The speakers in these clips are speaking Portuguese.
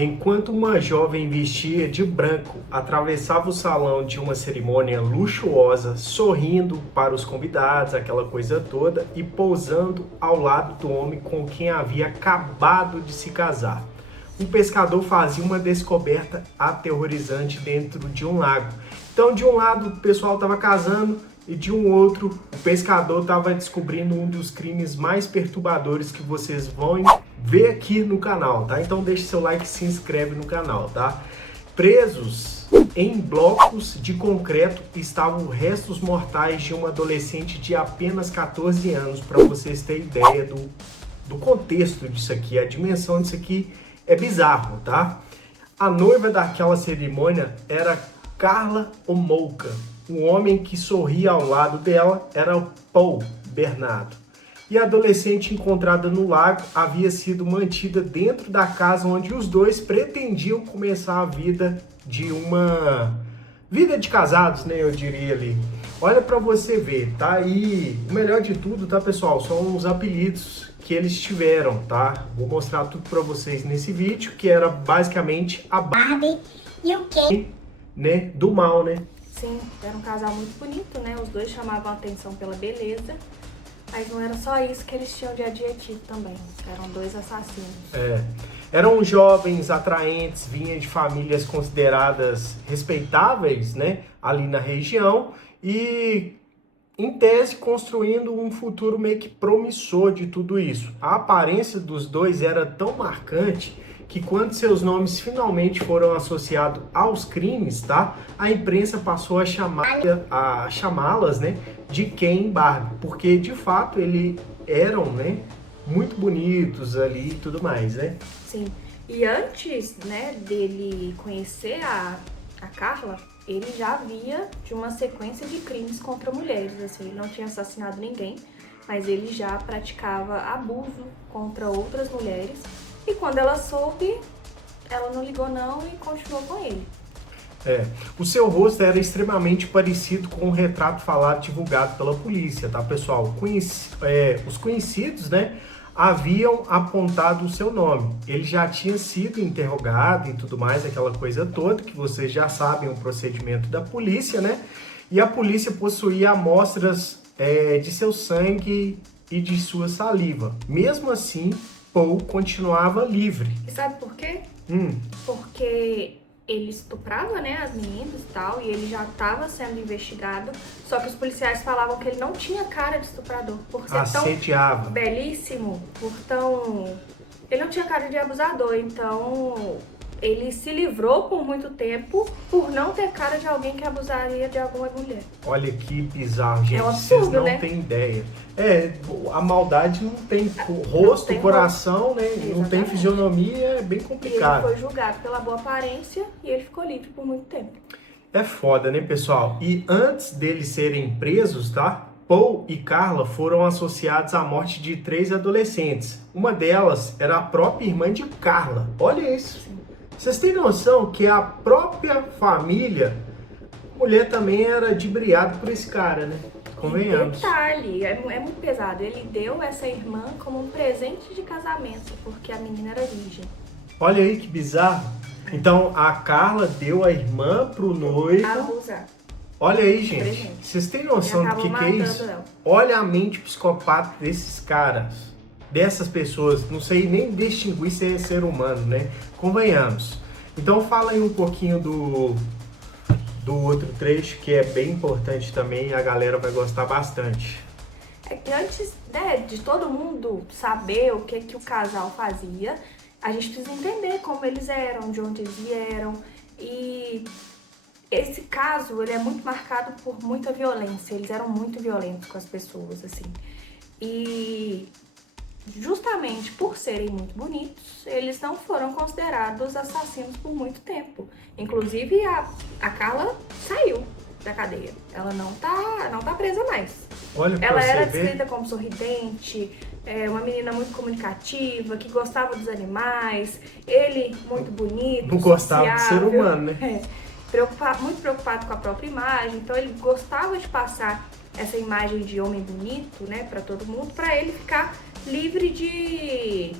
Enquanto uma jovem vestia de branco atravessava o salão de uma cerimônia luxuosa, sorrindo para os convidados, aquela coisa toda, e pousando ao lado do homem com quem havia acabado de se casar. Um pescador fazia uma descoberta aterrorizante dentro de um lago. Então, de um lado, o pessoal estava casando e de um outro, o pescador estava descobrindo um dos crimes mais perturbadores que vocês vão ver aqui no canal, tá? Então deixe seu like e se inscreve no canal, tá? Presos em blocos de concreto estavam restos mortais de uma adolescente de apenas 14 anos, para vocês terem ideia do contexto disso aqui, a dimensão disso aqui é bizarro, tá? A noiva daquela cerimônia era Carla Homolka. O homem que sorria ao lado dela era o Paul Bernardo. E a adolescente encontrada no lago havia sido mantida dentro da casa onde os dois pretendiam começar a vida de uma vida de casados, né, eu diria ali. Olha para você ver, tá aí, o melhor de tudo, tá, pessoal, são os apelidos que eles tiveram, tá? Vou mostrar tudo para vocês nesse vídeo, que era basicamente a Barbie e o Ken, né, do mal, né? Sim, era um casal muito bonito, né? Os dois chamavam a atenção pela beleza. Mas não era só isso que eles tinham de adjetivo também. Eram dois assassinos. Eram jovens atraentes, vinham de famílias consideradas respeitáveis, né? Ali na região. E, em tese, construindo um futuro meio que promissor de tudo isso. A aparência dos dois era tão marcante que quando seus nomes finalmente foram associados aos crimes, tá? A imprensa passou a chamá-las, né, de Ken e Barbie, porque de fato eles eram, né, muito bonitos ali e tudo mais, né? Sim. E antes, né, dele conhecer a Carla, ele já havia de uma sequência de crimes contra mulheres, assim, ele não tinha assassinado ninguém, mas ele já praticava abuso contra outras mulheres. E quando ela soube, ela não ligou não e continuou com ele. O seu rosto era extremamente parecido com o retrato falado divulgado pela polícia, tá, pessoal? Os conhecidos, né, haviam apontado o seu nome. Ele já tinha sido interrogado e tudo mais, aquela coisa toda, que vocês já sabem o procedimento da polícia, né? E a polícia possuía amostras de seu sangue e de sua saliva. Mesmo assim, Paul continuava livre. E sabe por quê? Porque ele estuprava, né, as meninas e tal, e ele já estava sendo investigado, só que os policiais falavam que ele não tinha cara de estuprador, por ser tão belíssimo, ele não tinha cara de abusador, então ele se livrou por muito tempo por não ter cara de alguém que abusaria de alguma mulher. Olha que bizarro, gente. É um absurdo, vocês não né? têm ideia. A maldade não tem rosto, coração, né? Exatamente. Não tem fisionomia, é bem complicado. E ele foi julgado pela boa aparência e ele ficou livre por muito tempo. É foda, né, pessoal? E antes deles serem presos, tá? Paul e Carla foram associados à morte de 3 adolescentes. Uma delas era a própria irmã de Carla. Olha isso. Sim. Vocês têm noção que a própria família, a mulher também era dibriada por esse cara, né? Convenhamos. E detalhe, é muito pesado. Ele deu essa irmã como um presente de casamento, porque a menina era virgem. Olha aí que bizarro. Então a Carla deu a irmã pro noivo. Abusar. Olha aí, gente. Presente. Vocês têm noção do que é isso? Ela. Olha a mente psicopata desses caras. Dessas pessoas, não sei nem distinguir se é ser humano, né? Convenhamos. Então fala aí um pouquinho do outro trecho, que é bem importante também e a galera vai gostar bastante. É que antes, né, de todo mundo saber o que o casal fazia, a gente precisa entender como eles eram, de onde eles vieram. E esse caso, ele é muito marcado por muita violência. Eles eram muito violentos com as pessoas, assim. E justamente por serem muito bonitos, eles não foram considerados assassinos por muito tempo. Inclusive, a Carla saiu da cadeia. Ela não tá presa mais. Olha, ela era ver. descrita como sorridente, uma menina muito comunicativa, que gostava dos animais, ele muito bonito, não gostava de ser humano, né? Muito preocupado com a própria imagem, então ele gostava de passar essa imagem de homem bonito, né, pra todo mundo, pra ele ficar livre de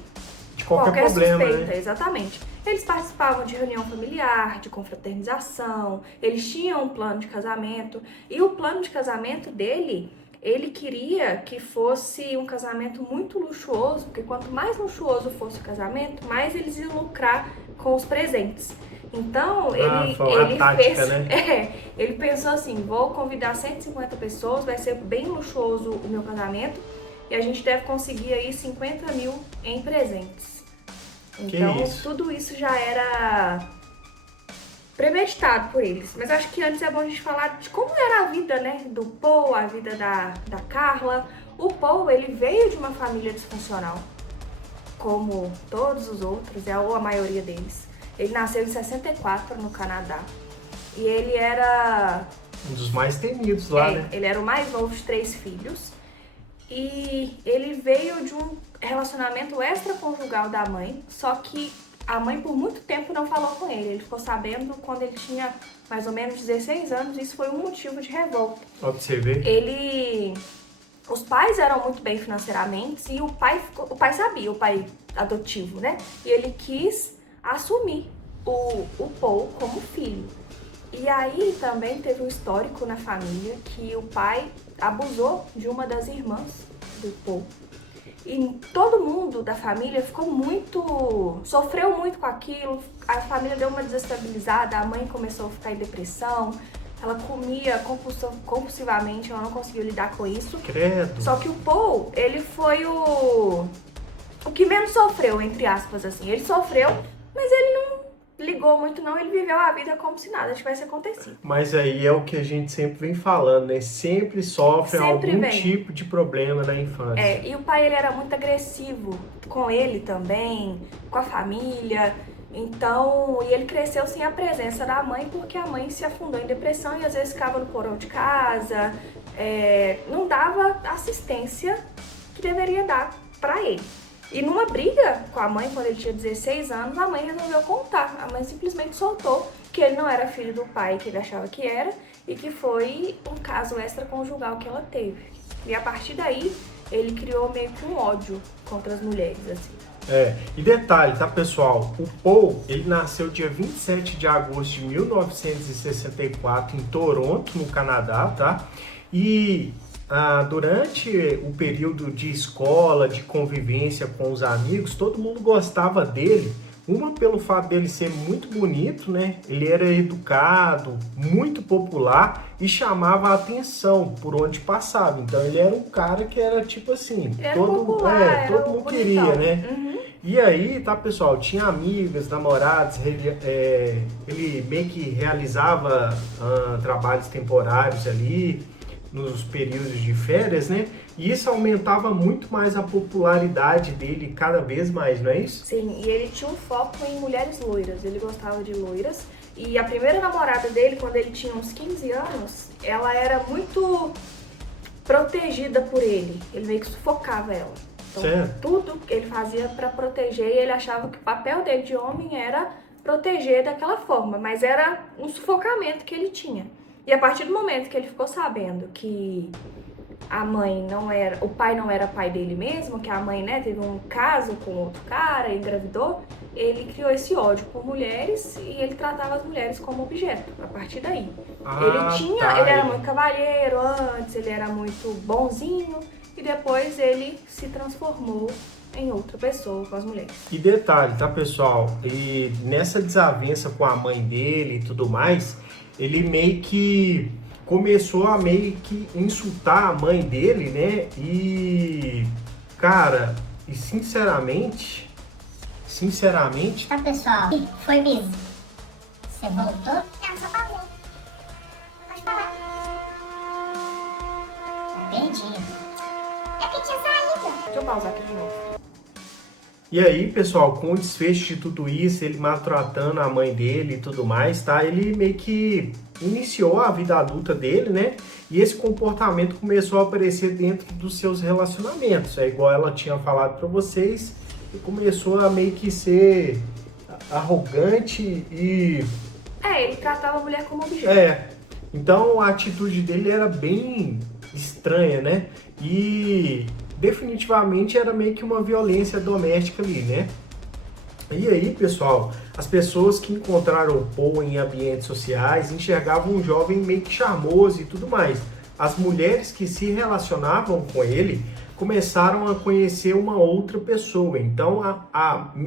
qualquer problema, suspeita, né? exatamente. Eles participavam de reunião familiar, de confraternização, eles tinham um plano de casamento. E o plano de casamento dele, ele queria que fosse um casamento muito luxuoso, porque quanto mais luxuoso fosse o casamento, mais eles iam lucrar com os presentes. Então, ele pensou assim, vou convidar 150 pessoas, vai ser bem luxuoso o meu casamento, e a gente deve conseguir aí 50 mil em presentes. Então, tudo isso já era premeditado por eles. Mas acho que antes é bom a gente falar de como era a vida, né, do Paul, a vida da Carla. O Paul, ele veio de uma família disfuncional, como todos os outros, ou a maioria deles. Ele nasceu em 64 no Canadá. E ele era um dos mais temidos lá, né? Ele era o mais novo de 3 filhos. E ele veio de um relacionamento extraconjugal da mãe, só que a mãe por muito tempo não falou com ele. Ele ficou sabendo quando ele tinha mais ou menos 16 anos, e isso foi um motivo de revolta. Ó, pra você ver. Os pais eram muito bem financeiramente e o pai sabia, o pai adotivo, né? E ele quis assumir o Paul como filho. E aí também teve um histórico na família que o pai abusou de uma das irmãs do Paul. E todo mundo da família sofreu muito com aquilo, a família deu uma desestabilizada, a mãe começou a ficar em depressão, ela comia compulsivamente, ela não conseguiu lidar com isso. Credo. Só que o Paul, ele foi o que menos sofreu, entre aspas, assim. Ele sofreu, mas ele não ligou muito não, ele viveu a vida como se nada tivesse acontecido. Mas aí é o que a gente sempre vem falando, né? Sempre sofre algum tipo de problema na infância. E o pai, ele era muito agressivo com ele também, com a família. Então, e ele cresceu sem a presença da mãe, porque a mãe se afundou em depressão e às vezes ficava no porão de casa, não dava assistência que deveria dar pra ele. E numa briga com a mãe, quando ele tinha 16 anos, a mãe resolveu contar. A mãe simplesmente soltou que ele não era filho do pai que ele achava que era e que foi um caso extraconjugal que ela teve. E a partir daí, ele criou meio que um ódio contra as mulheres, assim. E detalhe, tá, pessoal? O Paul, ele nasceu dia 27 de agosto de 1964 em Toronto, no Canadá, tá? E durante o período de escola, de convivência com os amigos, todo mundo gostava dele. Uma, pelo fato dele ser muito bonito, né? Ele era educado, muito popular e chamava a atenção por onde passava. Então ele era um cara que era tipo assim, todo mundo queria, né? Uhum. E aí, tá, pessoal, tinha amigas, namorados, ele meio que realizava trabalhos temporários ali nos períodos de férias, né? E isso aumentava muito mais a popularidade dele cada vez mais, não é isso? Sim, e ele tinha um foco em mulheres loiras, ele gostava de loiras. E a primeira namorada dele, quando ele tinha uns 15 anos, ela era muito protegida por ele, ele meio que sufocava ela. Então, tudo que ele fazia para proteger, e ele achava que o papel dele de homem era proteger daquela forma, mas era um sufocamento que ele tinha. E a partir do momento que ele ficou sabendo que o pai não era pai dele mesmo, que a mãe, né, teve um caso com outro cara e engravidou, ele criou esse ódio por mulheres e ele tratava as mulheres como objeto, a partir daí. Ele era muito cavalheiro antes, ele era muito bonzinho e depois ele se transformou em outra pessoa com as mulheres. E detalhe, tá, pessoal? E nessa desavença com a mãe dele e tudo mais, ele meio que começou a insultar a mãe dele, né? E, cara, sinceramente... Tá, pessoal? Foi mesmo. Você voltou? Não, só falei. Pode falar. Entendi. É que tinha saído. Deixa eu pausar aqui de novo. E aí, pessoal, com o desfecho de tudo isso, ele maltratando a mãe dele e tudo mais, tá? Ele meio que iniciou a vida adulta dele, né? E esse comportamento começou a aparecer dentro dos seus relacionamentos. É igual ela tinha falado pra vocês, e começou a meio que ser arrogante e... ele tratava a mulher como objeto. Então a atitude dele era bem estranha, né? E... definitivamente era meio que uma violência doméstica ali, né? E aí, pessoal, as pessoas que encontraram o Paul em ambientes sociais enxergavam um jovem meio que charmoso e tudo mais. As mulheres que se relacionavam com ele começaram a conhecer uma outra pessoa. Então,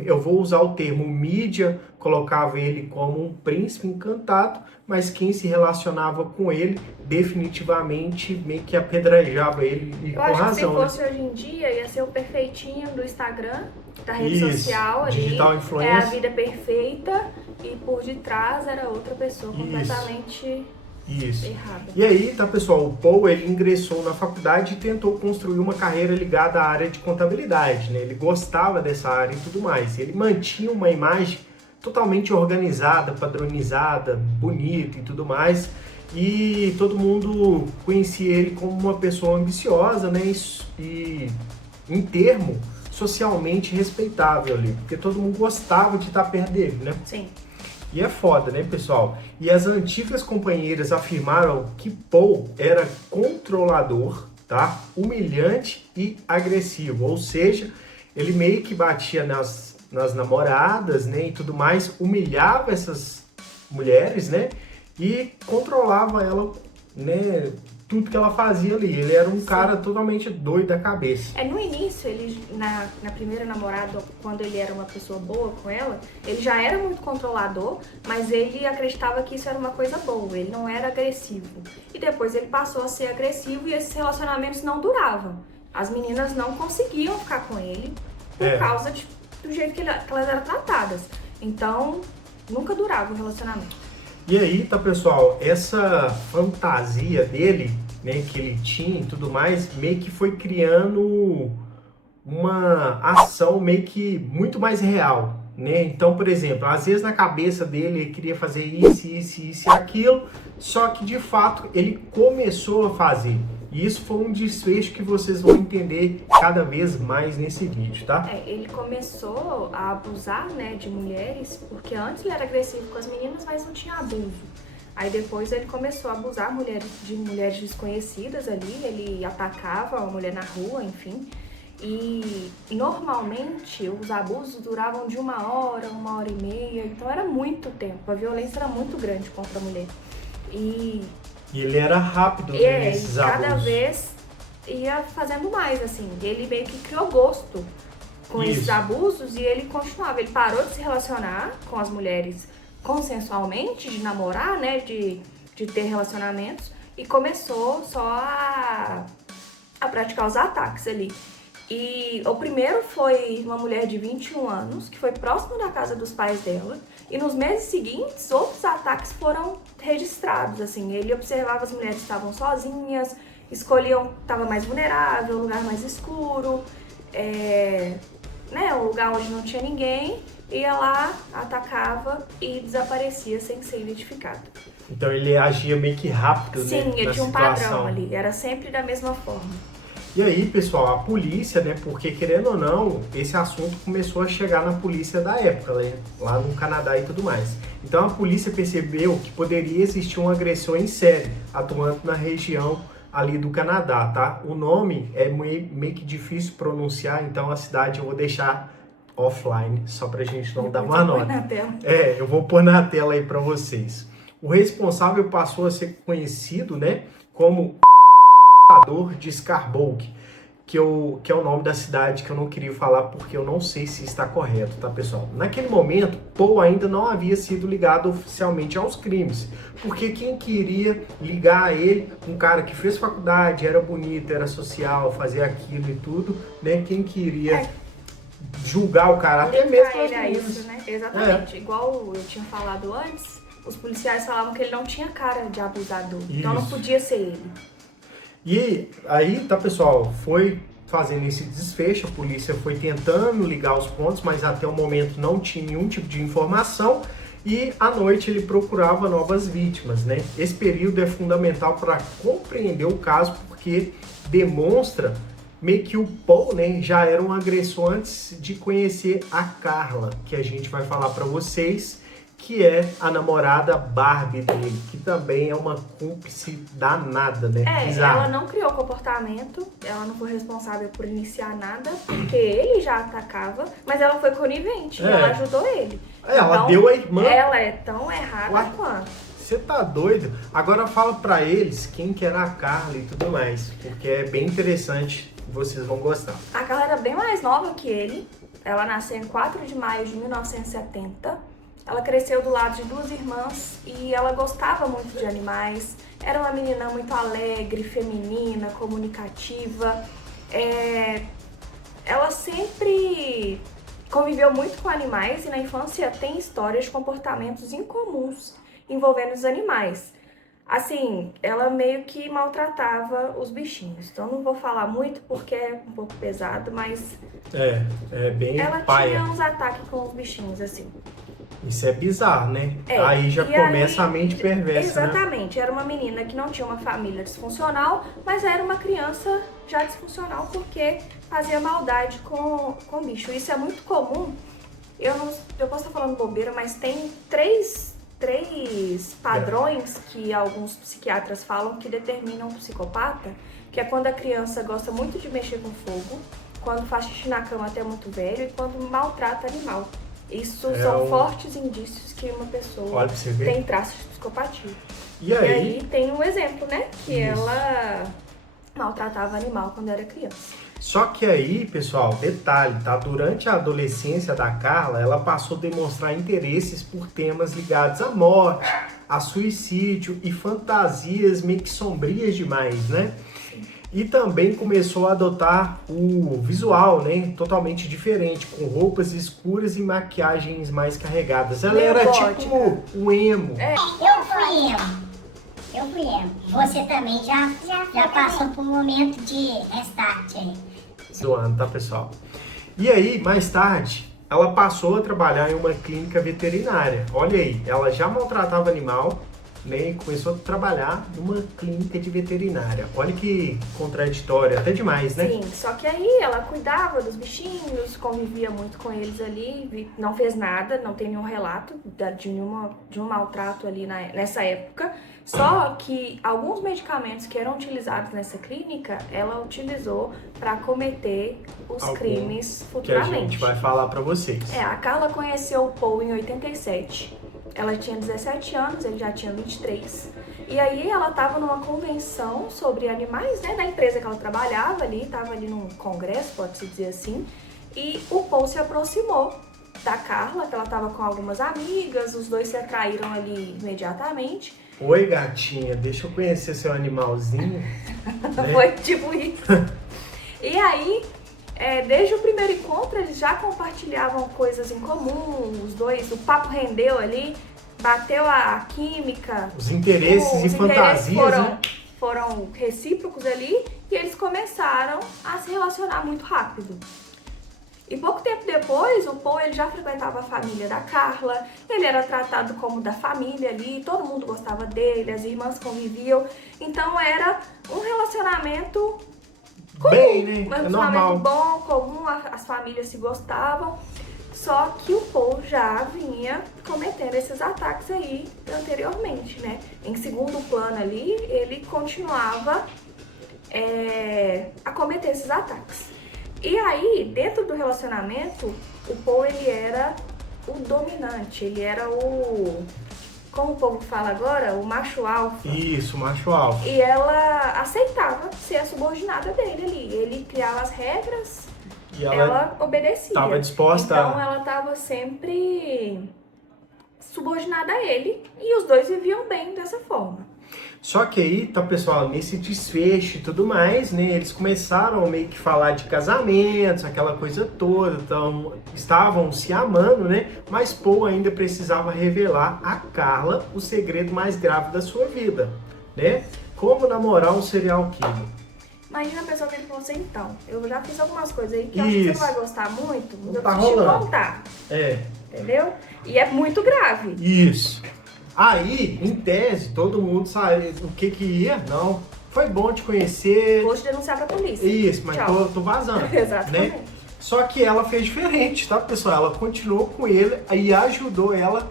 eu vou usar o termo mídia, colocava ele como um príncipe encantado, mas quem se relacionava com ele definitivamente meio que apedrejava ele, e com Eu acho razão, que se fosse hoje em dia, ia ser o perfeitinho do Instagram, da rede Isso, social ali. digital É a influencer. vida perfeita e por detrás era outra pessoa completamente Isso. errada. E aí, tá, pessoal, o Paul, ele ingressou na faculdade e tentou construir uma carreira ligada à área de contabilidade, né? Ele gostava dessa área e tudo mais. Ele mantinha uma imagem totalmente organizada, padronizada, bonita e tudo mais. E todo mundo conhecia ele como uma pessoa ambiciosa, né? E em termo, socialmente respeitável ali, porque todo mundo gostava de estar perto dele, né? Sim. E é foda, né, pessoal? E as antigas companheiras afirmaram que Paul era controlador, tá? Humilhante e agressivo. Ou seja, ele meio que batia nas namoradas, né, e tudo mais, humilhava essas mulheres, né? E controlava ela, né? Tudo que ela fazia ali. Ele era um cara totalmente doido da cabeça. No início, ele, na primeira namorada, quando ele era uma pessoa boa com ela, ele já era muito controlador, mas ele acreditava que isso era uma coisa boa, ele não era agressivo. E depois ele passou a ser agressivo e esses relacionamentos não duravam. As meninas não conseguiam ficar com ele por causa do jeito que elas eram tratadas. Então, nunca durava o relacionamento. E aí, tá, pessoal, essa fantasia dele, né, que ele tinha e tudo mais, meio que foi criando uma ação meio que muito mais real, né? Então, por exemplo, às vezes na cabeça dele ele queria fazer isso e aquilo, só que de fato ele começou a fazer. E isso foi um desfecho que vocês vão entender cada vez mais nesse vídeo, tá? Ele começou a abusar, né, de mulheres, porque antes ele era agressivo com as meninas, mas não tinha abuso. Aí depois ele começou a abusar de mulheres desconhecidas ali, ele atacava a mulher na rua, enfim. E normalmente os abusos duravam de 1 hora e meia, então era muito tempo, a violência era muito grande contra a mulher. E ele era rápido nesses abusos. Cada vez ia fazendo mais, assim. Ele meio que criou gosto com esses abusos e ele continuava. Ele parou de se relacionar com as mulheres consensualmente, de namorar, né, de ter relacionamentos, e começou só a praticar os ataques ali. E o primeiro foi uma mulher de 21 anos, que foi próximo da casa dos pais dela, e nos meses seguintes, outros ataques foram registrados, assim. Ele observava as mulheres que estavam sozinhas, escolhiam que estava mais vulnerável, um lugar mais escuro, um lugar onde não tinha ninguém, ia lá, atacava e desaparecia sem ser identificado. Então ele agia meio que rápido, Sim, né, ele tinha um padrão ali, era sempre da mesma forma. E aí, pessoal, a polícia, né, porque querendo ou não, esse assunto começou a chegar na polícia da época, né, lá no Canadá e tudo mais. Então a polícia percebeu que poderia existir uma agressão em série, atuando na região ali do Canadá, tá? O nome é meio que difícil pronunciar, então a cidade eu vou deixar offline, só pra gente não dar uma nota. Eu vou pôr na tela aí pra vocês. O responsável passou a ser conhecido, né, como de Scarborough, que é o nome da cidade que eu não queria falar porque eu não sei se está correto, tá, pessoal? Naquele momento, Paul ainda não havia sido ligado oficialmente aos crimes, porque quem queria ligar a ele, um cara que fez faculdade, era bonito, era social, fazia aquilo e tudo, né? Quem queria julgar o cara, até mesmo as meninas. Isso, né? Exatamente. Igual eu tinha falado antes, os policiais falavam que ele não tinha cara de abusador, então não podia ser ele. E aí, tá, pessoal, foi fazendo esse desfecho, a polícia foi tentando ligar os pontos, mas até o momento não tinha nenhum tipo de informação e à noite ele procurava novas vítimas, né? Esse período é fundamental para compreender o caso porque demonstra meio que o Paul, né, já era um agressor antes de conhecer a Carla, que a gente vai falar para vocês, que é a namorada Barbie dele, que também é uma cúmplice danada, né? Ela não criou comportamento, ela não foi responsável por iniciar nada, porque ele já atacava, mas ela foi conivente, ela ajudou ele. Ela então, deu a irmã. Ela é tão errada quanto. Você tá doido? Agora fala pra eles quem que era a Carla e tudo mais, porque é bem interessante, vocês vão gostar. A Carla era bem mais nova que ele, ela nasceu em 4 de maio de 1970. Ela cresceu do lado de 2 irmãs e ela gostava muito de animais. Era uma menina muito alegre, feminina, comunicativa. Ela sempre conviveu muito com animais e na infância tem histórias de comportamentos incomuns envolvendo os animais. Assim, ela meio que maltratava os bichinhos. Então não vou falar muito porque é um pouco pesado, mas... É bem ela paia. tinha uns ataques com os bichinhos, assim. Isso é bizarro, né? Aí já começa a mente perversa, exatamente. Né? Era uma menina que não tinha uma família disfuncional, mas era uma criança já disfuncional porque fazia maldade com bicho. Isso é muito comum. Eu posso estar falando bobeira, mas tem três padrões que alguns psiquiatras falam que determinam um psicopata, que é quando a criança gosta muito de mexer com fogo, quando faz xixi na cama até muito velho e quando maltrata animal. Isso são fortes indícios que uma pessoa tem traços de psicopatia. E aí tem um exemplo, né? Que ela maltratava animal quando era criança. Só que aí, pessoal, detalhe, tá? Durante a adolescência da Carla, ela passou a demonstrar interesses por temas ligados à morte, a suicídio e fantasias meio que sombrias demais, né? E também começou a adotar o visual, né? Totalmente diferente, com roupas escuras e maquiagens mais carregadas. Ela era tipo um emo. Eu fui emo. Você também já passou por um momento de restart aí. Zoando, tá, pessoal? E aí, mais tarde, ela passou a trabalhar em uma clínica veterinária. Olha aí, ela já maltratava animal, né, e começou a trabalhar numa clínica de veterinária. Olha que contraditório, até demais, né? Sim, só que aí ela cuidava dos bichinhos, convivia muito com eles ali, não fez nada, não tem nenhum relato de um maltrato ali nessa época. Só que alguns medicamentos que eram utilizados nessa clínica, ela utilizou para cometer os crimes futuramente. Que a gente vai falar para vocês. A Carla conheceu o Paul em 87. Ela tinha 17 anos, ele já tinha 23. E aí ela estava numa convenção sobre animais, né, da empresa que ela trabalhava ali, estava ali num congresso, pode-se dizer assim. E o Paul se aproximou da Carla, que ela estava com algumas amigas, os dois se atraíram ali imediatamente. Oi, gatinha, deixa eu conhecer seu animalzinho. Né? Foi tipo isso. E aí, desde o primeiro encontro, eles já compartilhavam coisas em comum, os dois, o papo rendeu ali, bateu a química. Os interesses e fantasias, foram recíprocos ali e eles começaram a se relacionar muito rápido. E pouco tempo depois, o Paul ele já frequentava a família da Carla, ele era tratado como da família ali, todo mundo gostava dele, as irmãs conviviam, então era um relacionamento comum, bem, né? Um relacionamento bom, comum, as famílias se gostavam, só que o Paul já vinha cometendo esses ataques aí anteriormente, né? Em segundo plano ali, ele continuava a cometer esses ataques. E aí, dentro do relacionamento, o Paul, ele era o dominante, ele era como o povo fala agora, o macho alfa. Isso, macho alfa. E ela aceitava ser a subordinada dele ali. Ele criava as regras, e ela obedecia. Estava disposta Então, ela estava sempre subordinada a ele e os dois viviam bem dessa forma. Só que aí, tá, pessoal, nesse desfecho e tudo mais, né, eles começaram a meio que falar de casamentos, aquela coisa toda, então estavam se amando, né, mas Paul ainda precisava revelar a Carla o segredo mais grave da sua vida, né, como namorar um serial killer. Imagina a pessoa vir pra você, então, eu já fiz algumas coisas aí que eu acho que você não vai gostar muito, mas eu preciso te contar. Entendeu? E é muito grave. Isso. Aí, em tese, todo mundo sabe o que ia. Não, foi bom te conhecer. Vou te denunciar pra polícia. Isso, mas tô vazando. Exatamente. Né? Só que ela fez diferente, tá, pessoal? Ela continuou com ele e ajudou ela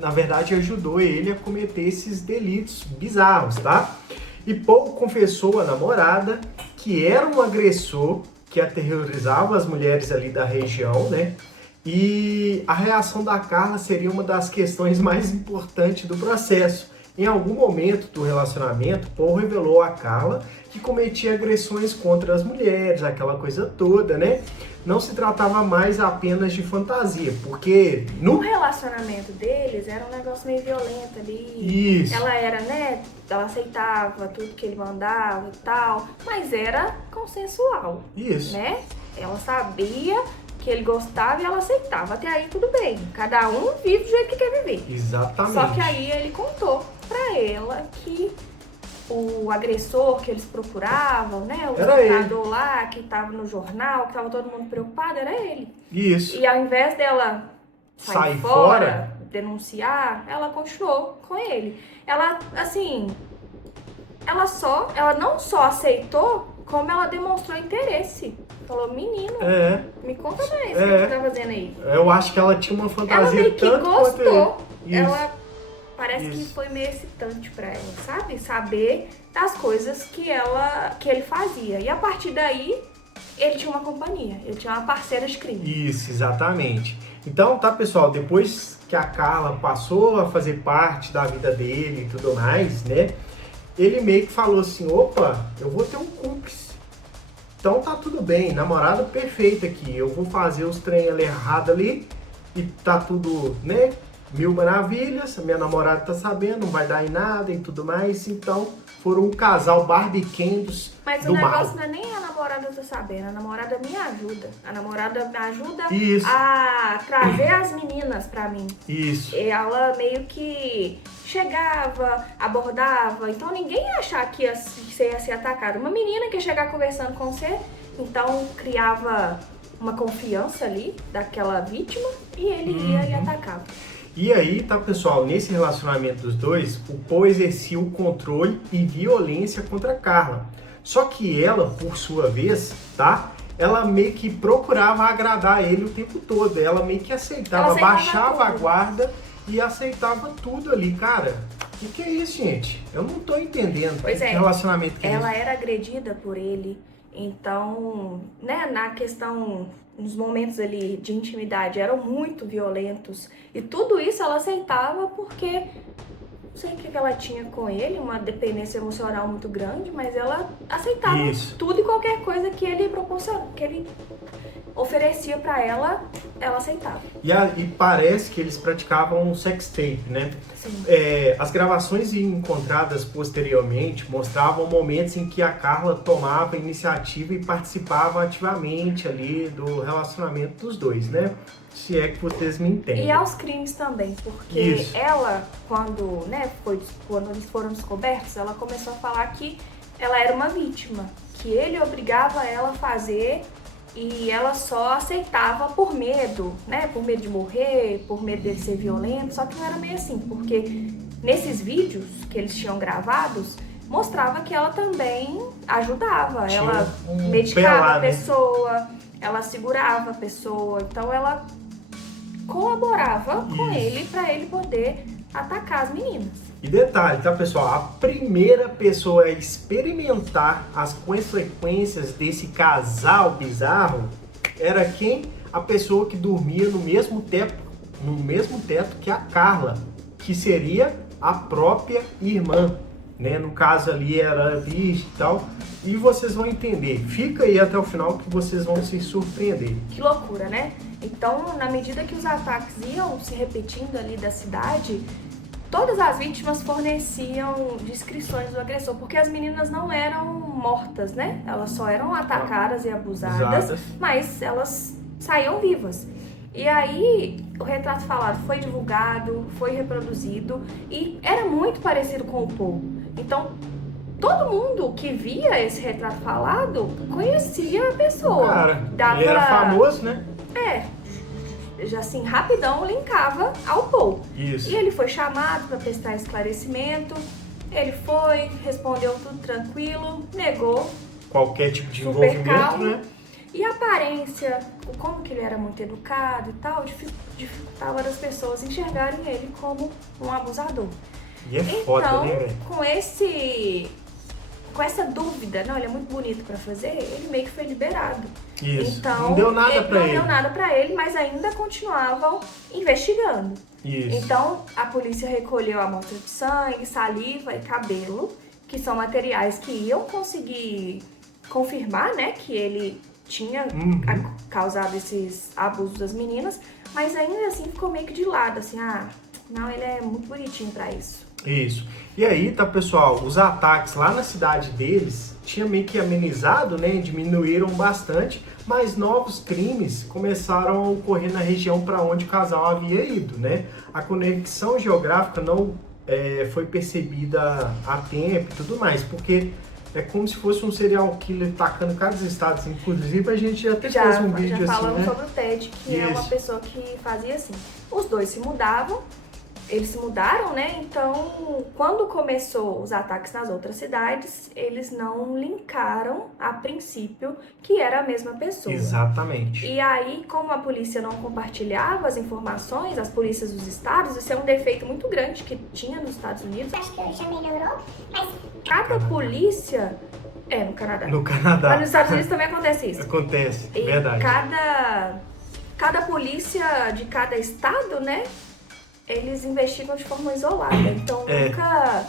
na verdade, ajudou ele a cometer esses delitos bizarros, tá? E Paul confessou à namorada que era um agressor que aterrorizava as mulheres ali da região, né? E a reação da Carla seria uma das questões mais importantes do processo. Em algum momento do relacionamento, Paul revelou a Carla que cometia agressões contra as mulheres, aquela coisa toda, né? Não se tratava mais apenas de fantasia, porque O relacionamento deles era um negócio meio violento ali. Isso. Ela era, né? Ela aceitava tudo que ele mandava e tal, mas era consensual, Isso. né? Ela sabia que ele gostava e ela aceitava. Até aí tudo bem. Cada um vive do jeito que quer viver. Exatamente. Só que aí ele contou pra ela que o agressor que eles procuravam, né? O Era jogador lá que tava no jornal, que tava todo mundo preocupado, era ele. Isso. E ao invés dela Sair sair fora, fora, denunciar, ela continuou com ele. Ela, assim, ela não só aceitou, como ela demonstrou interesse. Falou, menino, me conta mais o que você tá fazendo aí. Eu acho que ela tinha uma Ela fantasia meio que tanto quanto ele. gostou. Isso. Ela parece que Isso. foi meio excitante pra ela, sabe? Saber das coisas que ele fazia. E a partir daí, ele tinha uma companhia, ele tinha uma parceira de crime. Isso, exatamente. Então, tá, pessoal, depois que a Carla passou a fazer parte da vida dele e tudo mais, né? Ele meio que falou assim, opa, eu vou ter um cúmplice. Então tá tudo bem, namorada perfeita aqui. Eu vou fazer os trem ali errado ali e tá tudo, né? Mil maravilhas, a minha namorada tá sabendo, não vai dar em nada e tudo mais. Então foram um casal barbiquendos Mas do o negócio mal. não é nem a namorada tá sabendo, a namorada me ajuda. A namorada me ajuda Isso. a trazer as meninas pra mim. Isso. E ela meio que chegava, abordava, então ninguém ia achar que você ia ser atacado. Uma menina que ia chegar conversando com você, então criava uma confiança ali daquela vítima e ele ia e atacava. E aí, tá, pessoal, nesse relacionamento dos dois, o Paul exercia o controle e violência contra a Carla. Só que ela, por sua vez, tá? Ela meio que procurava agradar ele o tempo todo. Ela meio que aceitava, Ela aceitava baixava a tudo. guarda e aceitava tudo ali. Cara, o que é isso, gente? Eu não tô entendendo. Pois que é, relacionamento que é ela esse? era agredida por ele, então, né, na questão, nos momentos ali de intimidade eram muito violentos e tudo isso ela aceitava porque não sei o que ela tinha com ele, uma dependência emocional muito grande, mas ela aceitava Isso. tudo e qualquer coisa que ele proporcionava, que ele oferecia pra ela, ela aceitava. E parece que eles praticavam um sex tape, né? Sim. As gravações encontradas posteriormente mostravam momentos em que a Carla tomava iniciativa e participava ativamente ali do relacionamento dos dois, né? Se é que vocês me entendem. E aos crimes também, porque Isso. ela, quando eles foram descobertos, ela começou a falar que ela era uma vítima, que ele obrigava ela a fazer e ela só aceitava por medo, né? Por medo de morrer, por medo dele ser violento, só que não era meio assim, porque nesses vídeos que eles tinham gravados, mostrava que ela também ajudava, Tinha ela um medicava pé lá, a né? pessoa, ela segurava a pessoa, então ela colaborava com Isso. ele para ele poder atacar as meninas. E detalhe, tá, pessoal? A primeira pessoa a experimentar as consequências desse casal bizarro era quem? A pessoa que dormia no mesmo teto que a Carla, que seria a própria irmã, né? No caso ali era virgem e tal. E vocês vão entender. Fica aí até o final que vocês vão se surpreender. Que loucura, né? Então, na medida que os ataques iam se repetindo ali da cidade, todas as vítimas forneciam descrições do agressor, porque as meninas não eram mortas, né? Elas só eram atacadas e abusadas, mas elas saíam vivas. E aí, o retrato falado foi divulgado, foi reproduzido e era muito parecido com o Paul. Então, todo mundo que via esse retrato falado conhecia a pessoa. Cara, ele era famoso, né? Já assim, rapidão linkava ao Paul. Isso. E ele foi chamado para prestar esclarecimento. Ele foi, respondeu tudo tranquilo, negou, Qualquer tipo de super envolvimento, calmo. né? E a aparência, como que ele era muito educado e tal, dificultava das pessoas enxergarem ele como um abusador. E é foda, Então, né, velho? com essa dúvida, não, ele é muito bonito pra fazer, ele meio que foi liberado. Isso. Então, Não deu nada pra não ele. deu nada pra ele, mas ainda continuavam investigando. Isso. Então, a polícia recolheu a amostra de sangue, saliva e cabelo, que são materiais que iam conseguir confirmar, né, que ele tinha causado esses abusos das meninas, mas ainda assim ficou meio que de lado, assim, não, ele é muito bonitinho pra isso. Isso. E aí, tá, pessoal, os ataques lá na cidade deles tinha meio que amenizado, né? Diminuíram bastante, mas novos crimes começaram a ocorrer na região para onde o casal havia ido, né? A conexão geográfica não foi percebida a tempo e tudo mais, porque é como se fosse um serial killer tacando cada estado. Inclusive, a gente até fez um vídeo já assim, falamos né? sobre o Ted, que é uma Isso. pessoa que fazia assim. Os dois se mudavam, eles se mudaram, né? Então, quando começou os ataques nas outras cidades, eles não linkaram a princípio que era a mesma pessoa. Exatamente. E aí, como a polícia não compartilhava as informações, as polícias dos estados, isso é um defeito muito grande que tinha nos Estados Unidos. Acho que já melhorou, mas Cada polícia... no Canadá. No Canadá. Mas nos Estados Unidos também acontece isso. Acontece, E verdade. cada polícia de cada estado, né? Eles investigam de forma isolada. Então nunca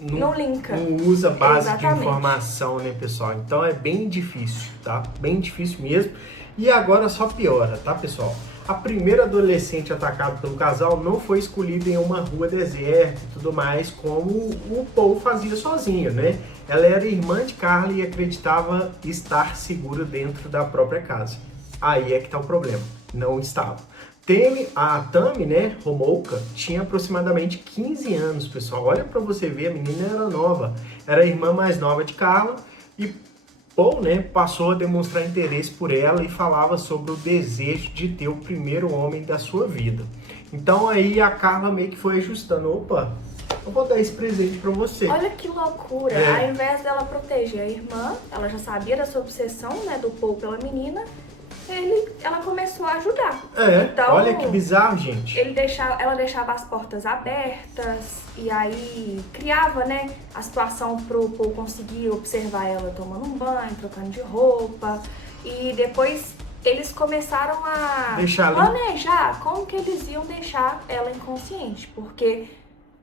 não linka. Não usa base Exatamente. de informação, né, pessoal? Então é bem difícil, tá? Bem difícil mesmo. E agora só piora, tá, pessoal? A primeira adolescente atacada pelo casal não foi escolhida em uma rua deserta e tudo mais, como o Paul fazia sozinho, né? Ela era irmã de Carla e acreditava estar segura dentro da própria casa. Aí é que tá o problema. Não estava. A Tammy, né, Homolka, tinha aproximadamente 15 anos, pessoal. Olha pra você ver, a menina era nova. Era a irmã mais nova de Carla e Paul, né, passou a demonstrar interesse por ela e falava sobre o desejo de ter o primeiro homem da sua vida. Então aí a Carla meio que foi ajustando. Opa, eu vou dar esse presente pra você. Olha que loucura. Ao invés dela proteger a irmã, ela já sabia da sua obsessão, né, do Paul pela menina, ela começou a ajudar. Então, olha que bizarro, gente. Ela deixava as portas abertas e aí criava, né, a situação pro Paul conseguir observar ela tomando um banho, trocando de roupa. E depois eles começaram a planejar como que eles iam deixar ela inconsciente, porque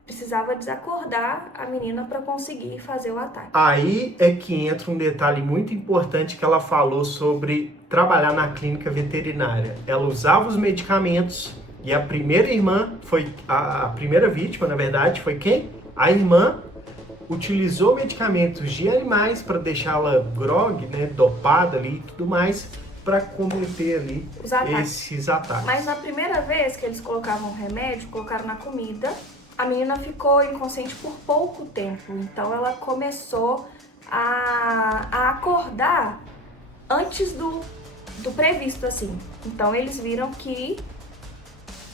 precisava desacordar a menina para conseguir fazer o ataque. Aí é que entra um detalhe muito importante que ela falou sobre trabalhar na clínica veterinária. Ela usava os medicamentos e a primeira irmã foi a primeira vítima, na verdade, foi quem? A irmã utilizou medicamentos de animais para deixá-la grog, né, dopada ali e tudo mais, para cometer ali esses ataques. Mas na primeira vez que eles colocavam remédio, colocaram na comida, a menina ficou inconsciente por pouco tempo, então ela começou a acordar antes do previsto, assim. Então eles viram que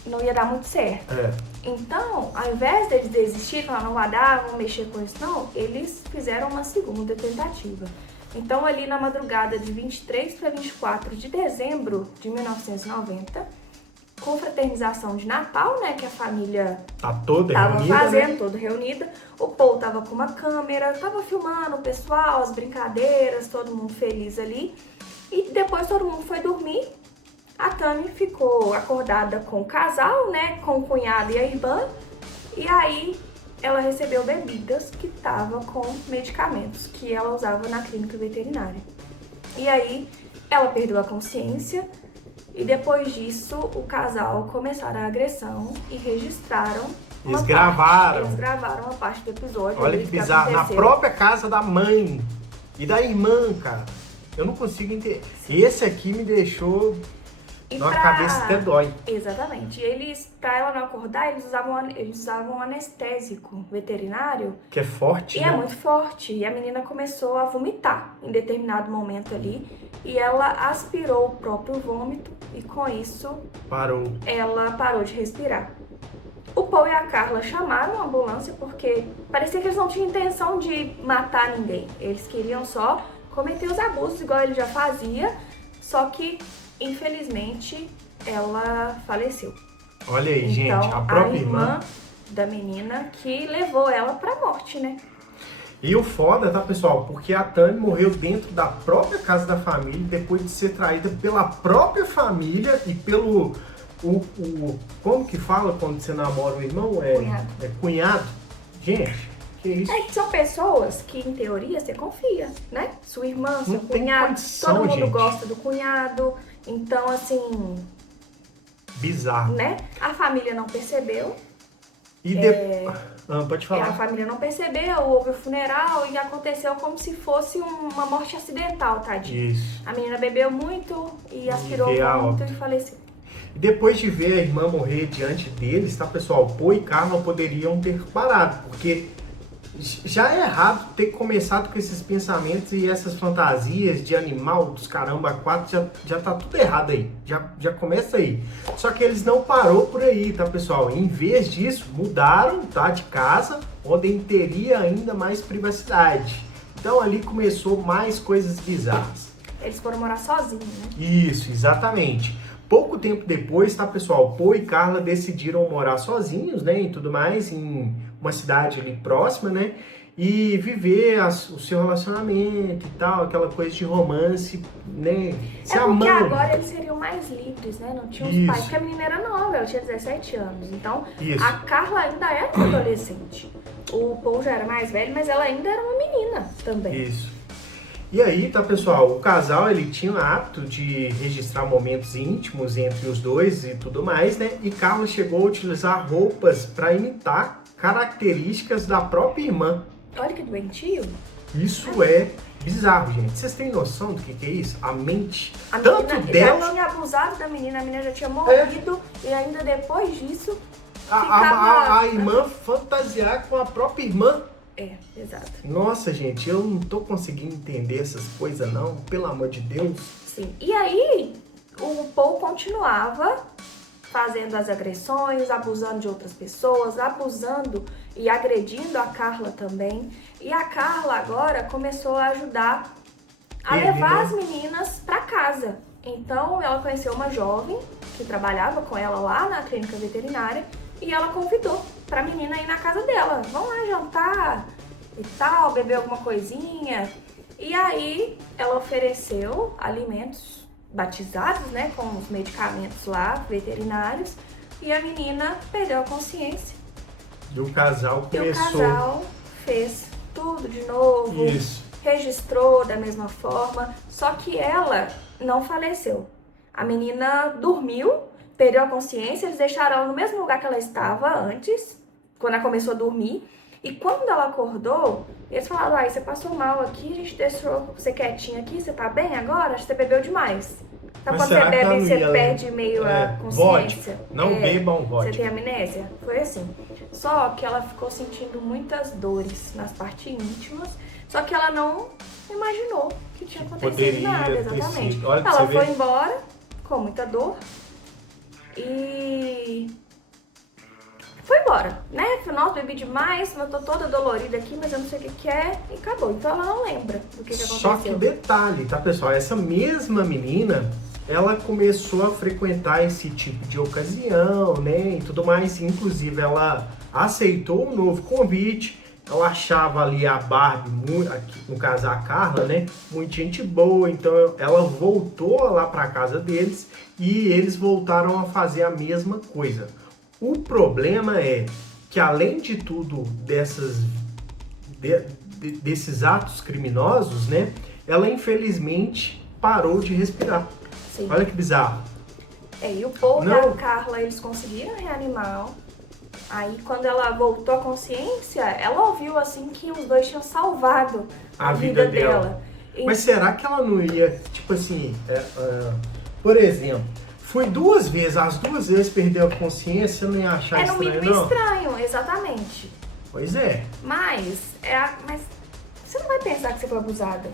não ia dar muito certo. Então, ao invés deles desistirem, não vai dar, vão mexer com isso, não, eles fizeram uma segunda tentativa. Então, ali na madrugada de 23 para 24 de dezembro de 1990, confraternização de Natal, né, que a família tava reunida, fazendo, né? toda reunida. O Paul tava com uma câmera, tava filmando o pessoal, as brincadeiras, todo mundo feliz ali. E depois todo mundo foi dormir. A Tammy ficou acordada com o casal, né, com o cunhado e a irmã. E aí ela recebeu bebidas que tava com medicamentos que ela usava na clínica veterinária. E aí ela perdeu a consciência. E depois disso, o casal começaram a agressão e registraram Eles gravaram uma parte do episódio. Olha que bizarro, na própria casa da mãe e da irmã, cara. Eu não consigo entender. Esse aqui me deixou... Na cabeça até dói. Exatamente. Pra ela não acordar, eles usavam um anestésico veterinário. Que é forte, né? É muito forte. E a menina começou a vomitar em determinado momento ali. E ela aspirou o próprio vômito e com isso ela parou de respirar. O Paul e a Carla chamaram a ambulância porque parecia que eles não tinham intenção de matar ninguém. Eles queriam só cometer os abusos igual ele já fazia. Só que, infelizmente, ela faleceu. Olha aí, gente, Então, a própria a irmã da menina que levou ela pra morte, né? E o foda, tá, pessoal? Porque a Tânia morreu dentro da própria casa da família, depois de ser traída pela própria família e pelo... como que fala quando você namora um irmão? Cunhado. É cunhado? Gente, que isso? É que são pessoas que, em teoria, você confia, né? Sua irmã, seu Não tem cunhado, condição, todo mundo gente. gosta do cunhado. Então, assim, Bizarro. né? A família não percebeu. E pode A falar. família não percebeu, houve o funeral e aconteceu como se fosse uma morte acidental, tadinha. Isso. A menina bebeu muito e aspirou veio a muito óbito. e faleceu. E depois de ver a irmã morrer diante deles, tá, pessoal? Pô e Carla poderiam ter parado, porque já é errado ter começado com esses pensamentos e essas fantasias de animal dos caramba quatro, já tá tudo errado aí, já começa aí. Só que eles não parou por aí, tá, pessoal? Em vez disso, mudaram, tá, de casa, onde teria ainda mais privacidade. Então ali começou mais coisas bizarras. Eles foram morar sozinhos, né? Isso, exatamente. Pouco tempo depois, tá, pessoal? Pô e Carla decidiram morar sozinhos, né, e tudo mais, em uma cidade ali próxima, né, e viver o seu relacionamento e tal, aquela coisa de romance, né, se É porque amando. agora eles seriam mais livres, né? Não tinham os Isso. pais, porque a menina era nova, ela tinha 17 anos. Então, Isso. a Carla ainda era uma adolescente. O Paul já era mais velho, mas ela ainda era uma menina também. Isso. E aí, tá, pessoal, o casal, ele tinha o hábito de registrar momentos íntimos entre os dois e tudo mais, né? E Carla chegou a utilizar roupas para imitar características da própria irmã. Olha que doentio. Isso é bizarro, gente. Vocês têm noção do que é isso? A mente, A tanto menina dela... já tinha abusado da menina, a menina já tinha morrido. E ainda depois disso, A ficava... irmã fantasiar com a própria irmã. É, exato. Nossa, gente, eu não tô conseguindo entender essas coisas, não. Pelo amor de Deus. Sim. E aí, o Paul continuava fazendo as agressões, abusando de outras pessoas, abusando e agredindo a Carla também. E a Carla agora começou a ajudar a Ele, levar né? as meninas para casa. Então, ela conheceu uma jovem que trabalhava com ela lá na clínica veterinária e ela convidou pra menina ir na casa dela. Vão lá jantar e tal, beber alguma coisinha. E aí, ela ofereceu alimentos batizados, né, com os medicamentos lá, veterinários, e a menina perdeu a consciência. E o casal E o começou... casal fez tudo de novo, Isso. registrou da mesma forma, só que ela não faleceu. A menina dormiu, perdeu a consciência, eles deixaram ela no mesmo lugar que ela estava antes, quando ela começou a dormir, e quando ela acordou, eles falaram, ai, você passou mal aqui, a gente deixou você quietinha aqui, você tá bem agora? Acho que você bebeu demais. Então Mas quando você será que ela bebe, não você ia perde meio a consciência. Vodka. Não bebam vodka. Você tem amnésia? Foi assim. Só que ela ficou sentindo muitas dores nas partes íntimas, só que ela não imaginou que tinha acontecido Poderia nada, ter exatamente. sido. Olha pra Ela você foi ver. embora com muita dor e foi embora, né? Falei, nossa, bebi demais, eu tô toda dolorida aqui, mas eu não sei o que é, e acabou. Então ela não lembra do que aconteceu. Só que detalhe, tá, pessoal? Essa mesma menina, ela começou a frequentar esse tipo de ocasião, né, e tudo mais. Inclusive, ela aceitou um novo convite. Ela achava ali a Barbie, aqui, no caso a Carla, né, muito gente boa. Então, ela voltou lá pra casa deles e eles voltaram a fazer a mesma coisa. O problema é que, além de tudo, desses atos criminosos, né, ela infelizmente parou de respirar. Sim. Olha que bizarro. E o Paul e Não. a Carla, eles conseguiram reanimar. Aí, quando ela voltou à consciência, ela ouviu, assim, que os dois tinham salvado a vida dela. Mas será que ela não ia, tipo assim, por exemplo, foi 2 vezes, as 2 vezes perdeu a consciência, não ia achar É no estranho, mínimo não? estranho, exatamente. Pois é. Mas você não vai pensar que você foi abusada.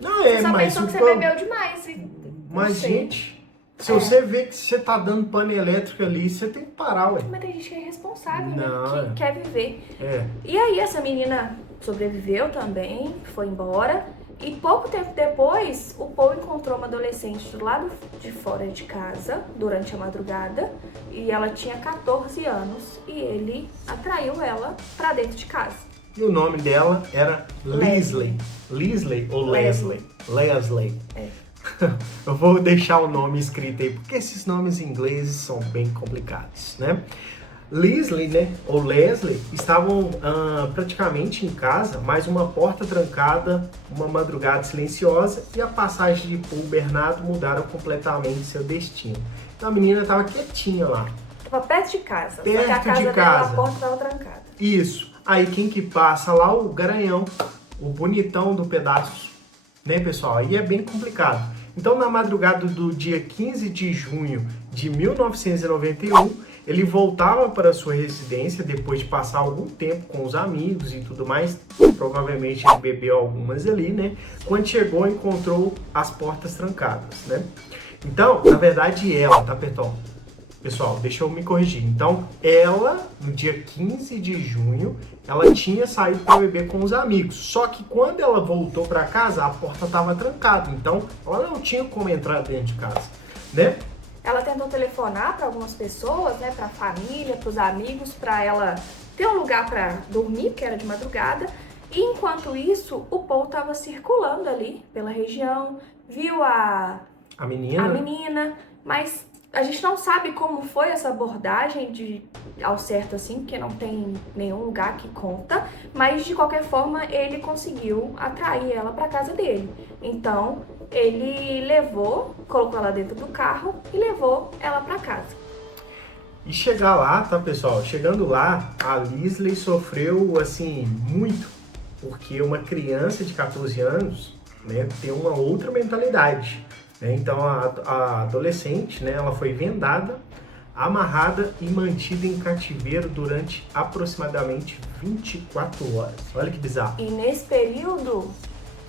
Não Você é, só mas pensou o que você pan- bebeu demais. E Mas, não sei. gente, se você vê que você tá dando pane elétrico ali, você tem que parar, ué. Mas tem gente que é irresponsável, Não, né? Que quer viver. É. E aí essa menina sobreviveu também, foi embora. E pouco tempo depois, o Paul encontrou uma adolescente do lado de fora de casa, durante a madrugada, e ela tinha 14 anos, e ele atraiu ela pra dentro de casa. E o nome dela era Leslie. Leslie ou Leslie? Leslie. É. Eu vou deixar o nome escrito aí, porque esses nomes ingleses são bem complicados, né? Leslie, né, ou Leslie, estavam praticamente em casa, mas uma porta trancada, uma madrugada silenciosa e a passagem de Paul Bernardo mudaram completamente seu destino. Então a menina estava quietinha lá. Tava perto de casa, só que Perto a casa de dela, casa. a porta estava trancada. Isso. Aí quem que passa lá? O garanhão, o bonitão do pedaço, né, pessoal? Aí é bem complicado. Então, na madrugada do dia 15 de junho de 1991, ele voltava para sua residência depois de passar algum tempo com os amigos e tudo mais. Provavelmente ele bebeu algumas ali, né? Quando chegou, encontrou as portas trancadas, né? Então, na verdade, ela, tá, Pessoal, deixa eu me corrigir. Então, ela, no dia 15 de junho, ela tinha saído para beber com os amigos. Só que quando ela voltou para casa, a porta estava trancada. Então, ela não tinha como entrar dentro de casa, né? Ela tentou telefonar para algumas pessoas, né, para a família, para os amigos, para ela ter um lugar para dormir, que era de madrugada. E enquanto isso, o Paul estava circulando ali pela região, viu a menina, mas a gente não sabe como foi essa abordagem ao certo assim, porque não tem nenhum lugar que conta, mas de qualquer forma ele conseguiu atrair ela para casa dele. Então ele colocou ela dentro do carro e levou ela para casa. E chegar lá, tá, pessoal? Chegando lá, a Leslie sofreu, assim, muito, porque uma criança de 14 anos, né, tem uma outra mentalidade. Então a adolescente, né, ela foi vendada, amarrada e mantida em cativeiro durante aproximadamente 24 horas. Olha que bizarro. E nesse período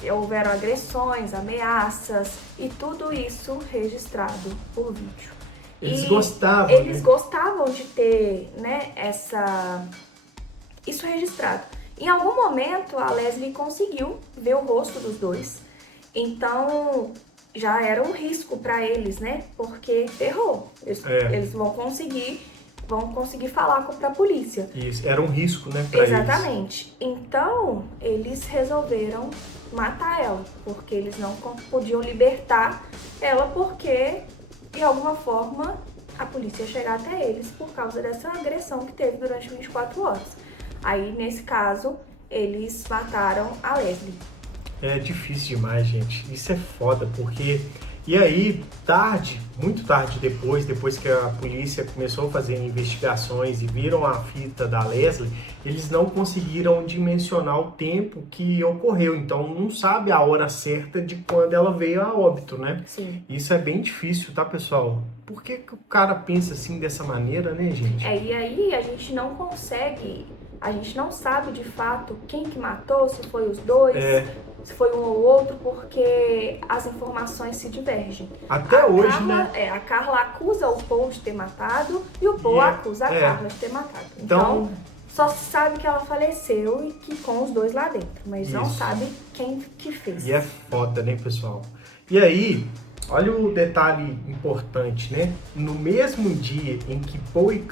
houveram agressões, ameaças e tudo isso registrado por vídeo. Eles Eles gostavam de ter, né, isso registrado. Em algum momento a Leslie conseguiu ver o rosto dos dois, então já era um risco para eles, né? Porque ferrou. Eles vão conseguir falar para a polícia. Isso, era um risco, né, para eles. Exatamente. Então, eles resolveram matar ela, porque eles não podiam libertar ela, porque, de alguma forma, a polícia ia chegar até eles por causa dessa agressão que teve durante 24 horas. Aí, nesse caso, eles mataram a Leslie. É difícil demais, gente. Isso é foda, porque... E aí, muito tarde depois que a polícia começou a fazer investigações e viram a fita da Leslie, eles não conseguiram dimensionar o tempo que ocorreu. Então, não sabe a hora certa de quando ela veio a óbito, né? Sim. Isso é bem difícil, tá, pessoal? Por que o cara pensa assim, dessa maneira, né, gente? E aí a gente não consegue... A gente não sabe de fato quem que matou, se foi os dois, se foi um ou outro, porque as informações se divergem. Até hoje, Carla, né? A Carla acusa o Paul de ter matado e o Paul acusa a Carla de ter matado. Então, só se sabe que ela faleceu e que com os dois lá dentro, mas não sabe quem que fez. E é foda, né, pessoal? E aí... Olha o detalhe importante, né? No mesmo dia em que Paul e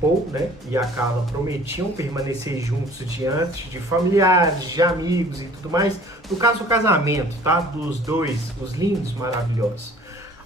Paul, né, e a Carla prometiam permanecer juntos diante de familiares, de amigos e tudo mais, no caso o casamento, tá? Dos dois, os lindos, maravilhosos.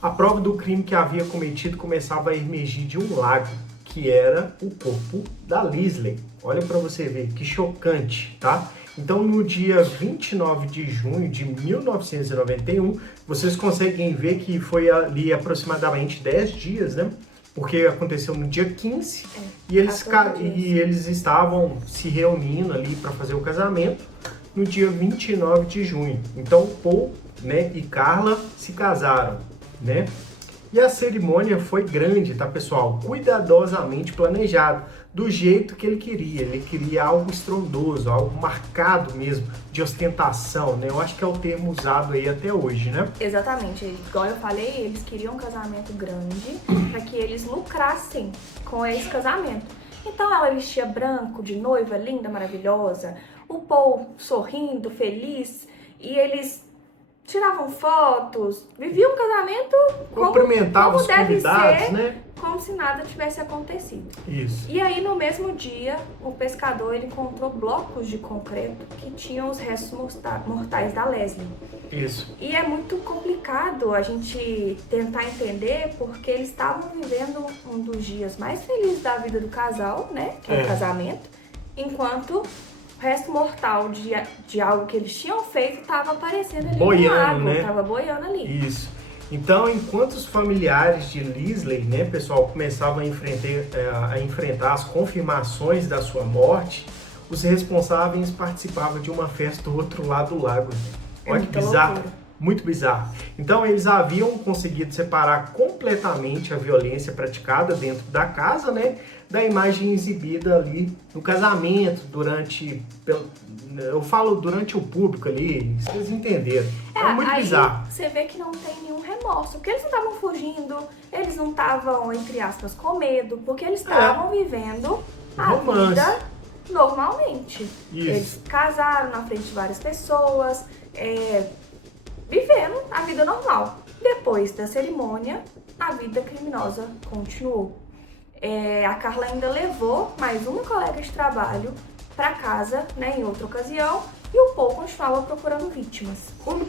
A prova do crime que havia cometido começava a emergir de um lago, que era o corpo da Leslie. Olha para você ver, que chocante, tá? Então, no dia 29 de junho de 1991, vocês conseguem ver que foi ali aproximadamente 10 dias, né? Porque aconteceu no dia 15 e eles estavam se reunindo ali para fazer o casamento no dia 29 de junho. Então, Paul, né, e Carla se casaram, né? E a cerimônia foi grande, tá, pessoal? Cuidadosamente planejado, do jeito que ele queria. Ele queria algo estrondoso, algo marcado mesmo, de ostentação, né? Eu acho que é o termo usado aí até hoje, né? Exatamente. Igual eu falei, eles queriam um casamento grande para que eles lucrassem com esse casamento. Então ela vestia branco, de noiva, linda, maravilhosa. O Paul sorrindo, feliz. E eles tiravam fotos, viviam um casamento Cumprimentavam como os deve convidados, ser, né? como se nada tivesse acontecido. Isso. E aí, no mesmo dia, o pescador ele encontrou blocos de concreto que tinham os restos mortais da Leslie. Isso. E é muito complicado a gente tentar entender porque eles estavam vivendo um dos dias mais felizes da vida do casal, né? Que é o casamento, enquanto o resto mortal de algo que eles tinham feito estava aparecendo ali no lago, né? Tava boiando ali. Isso. Então, enquanto os familiares de Leslie, né, pessoal, começavam a enfrentar as confirmações da sua morte, os responsáveis participavam de uma festa do outro lado do lago. Olha que bizarro, loucura. Muito bizarro. Então, eles haviam conseguido separar completamente a violência praticada dentro da casa, né, da imagem exibida ali no casamento, eu falo durante o público ali, vocês entenderam. É muito aí bizarro. Você vê que não tem nenhum remorso, porque eles não estavam fugindo, eles não estavam, entre aspas, com medo, porque eles estavam vivendo a vida normalmente. Isso. Eles casaram na frente de várias pessoas, vivendo a vida normal. Depois da cerimônia, a vida criminosa continuou. A Carla ainda levou mais uma colega de trabalho para casa, né, em outra ocasião, e o Paul continuava procurando vítimas. Como